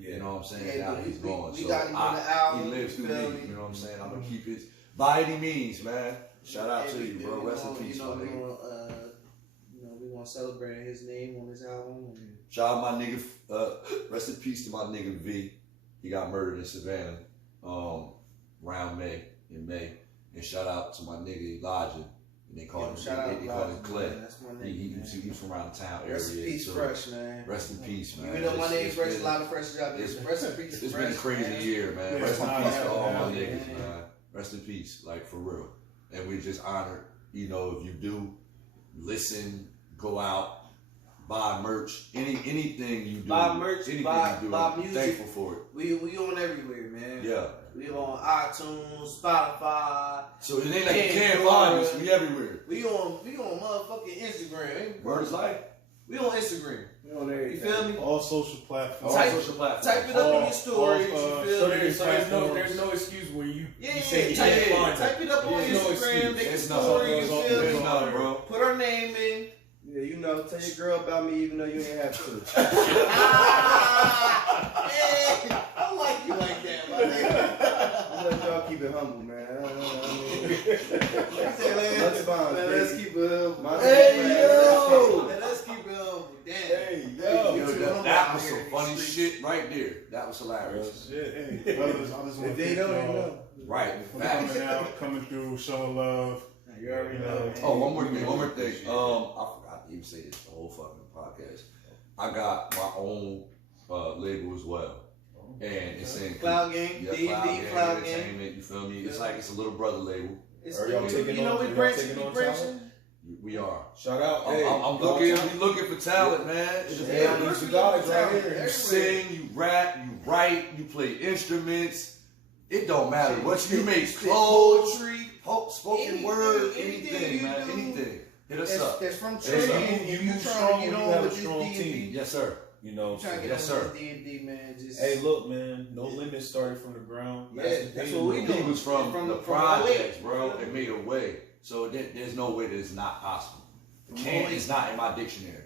You know what I'm saying? Yeah, now he's gone. we so got him on the album, he lives through feel me. me? You know what I'm saying? I'm gonna keep his by any means, man. Shout out to you, bro. Rest in peace, my nigga. We want to celebrate his name on this album. Shout out my nigga. Rest in peace to my nigga V. He got murdered in Savannah, around in May. And shout out to my nigga Elijah. And they called Shout out him Lux, Clay. man. That's my name. He was from around the town area. Rest in peace, so Fresh, man. Rest in peace, man. Even though my name's Fresh, been- a lot of Fresh out there. Rest in peace, It's Fresh, been a crazy man. year, man. Yeah, Rest in nah, peace to all yeah, my yeah, niggas, man. man. Rest in peace, like for real. And we just honored, you know, if you do listen, go out, buy merch, anything you do, Buy merch, anything buy you do, buy I'm music. thankful for it. We on everywhere, man. Yeah. We on iTunes, Spotify. So it ain't like you can't find us. We everywhere. We on motherfucking Instagram. Word is life. We on Instagram. We on You everything. feel me? All social platforms. All Type- social platforms. Type it up in your stories. You so feel me? there's no excuse where you Yeah, say you type, can't find type it up on There's no Instagram. excuse. Make a It's story. You nothing. feel There's me? nothing, bro. Put her name in. Yeah, you know, tell your girl about me even though you ain't have to. Hey, I like you like that, my nigga. Let y'all keep it humble, man. Let's Let's keep it humble. My Hey, yo! Let's keep it humble. Damn. Hey, Yo, You too humble that out was here some in these funny streets. shit right there. That was hilarious. Shit, hey, brothers, I just want If to they thank don't, they y'all know. Right. for Facts. coming out, coming through, showing love. You already know. man. Oh, one more thing. I forgot to even say this the whole fucking podcast. I got my own label as well, and it's in Cloud Gang, yeah, D&D, Cloud Gang. Entertainment. You feel me? It's like it's a little brother label. It's Are y'all taking you know on- we y'all branching, taking we on branching. We are. Shout out. I'm, Hey, I'm looking for talent, man. Yeah, these two guys right here. You sing, you rap, you write, you play instruments. It don't matter what you make. Clothes, Poetry, spoken word, anything, man. you do. Anything. Hit us up. that's from Yes, Trenton. sir. and You you move trying strong to get when you on have a with strong this D&D. team. Yes, sir. You know, Trying to get Yes, on sir. with this D&D, man. Just hey, look, man. No limits started from the ground. Yeah, Master that's P, what we man. do. He was from the from projects, LA. bro, and made a way. So there's no way that it's not possible. From Can't LA. is not in my dictionary.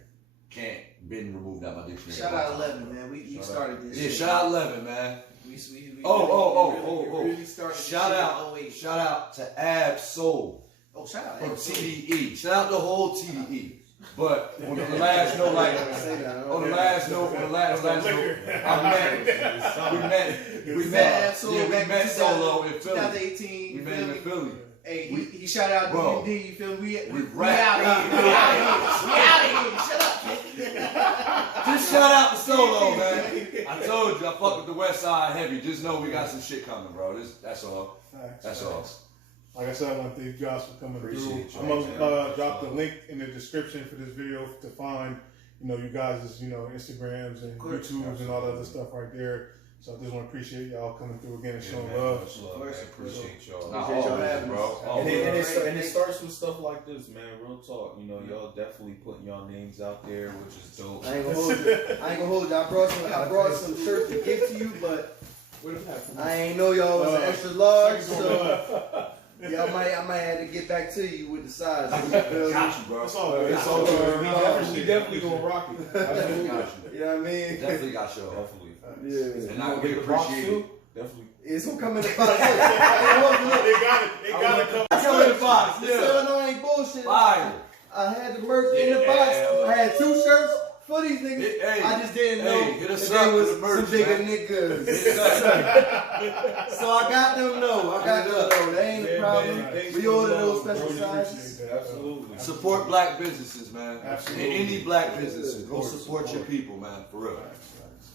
Can't been removed out my dictionary. Shout out 11, man. We Shout started this. Yeah, shit. shout out 11, man. We Oh. really started this Shout shit out, in 08. shout out to Ab Soul Oh, shout out. from Absolutely. TDE. Shout out the whole TDE. But on the last note, like on the last note, I met Solo in Philly. 2018. We met him in Philly. Hey, he shout out Bro, D&D. You feel me? We rap. out here. We out here. Shut up, kid. Just shout out to Solo, man. I told you, I fuck with the West Side heavy. Just know we got some shit coming, bro. That's all. Facts, That's facts. all. Like I said, I want to thank you guys for coming Appreciate through. y'all, I'm man. gonna drop the link in the description for this video to find, you guys' Instagrams and course, YouTubes and all that other stuff right there. So I just want to appreciate y'all coming through again and Yeah, showing man, love. much love, man. Appreciate y'all. Nah, Appreciate y'all always, having bro. us. Always. And it starts with stuff like this, man. Real talk. Y'all definitely putting y'all names out there, which is dope. I ain't gonna hold you. I brought some shirts to give to you, but I ain't know y'all was an extra large, so yeah, I might have to get back to you with the size. Got you, bro. It's all good. It's all good. We definitely gonna rock it. Absolutely. Got You know what I mean? Definitely got y'all. Definitely. Yeah. And I we appreciate it. Definitely. It's gonna come in the box. I It got to come. come in the box. Yeah. So no, ain't bullshit. Fire. I had the merch in the box. I had 2 shirts for these niggas. Hey, I just didn't know hit us that up they was with the merch, some bigger man. niggas. So I got them know. That ain't a problem. We order those special sizes. Absolutely. Support black businesses, man. Absolutely. And any black businesses. Go support your people, man. For real.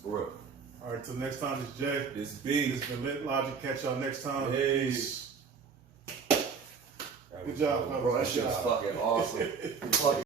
For real. All right, till next time, it's Jay. This big. It's been Lit Logic. Catch y'all next time. Hey. Peace. Good job, Bro, that shit was fucking awesome. Fucking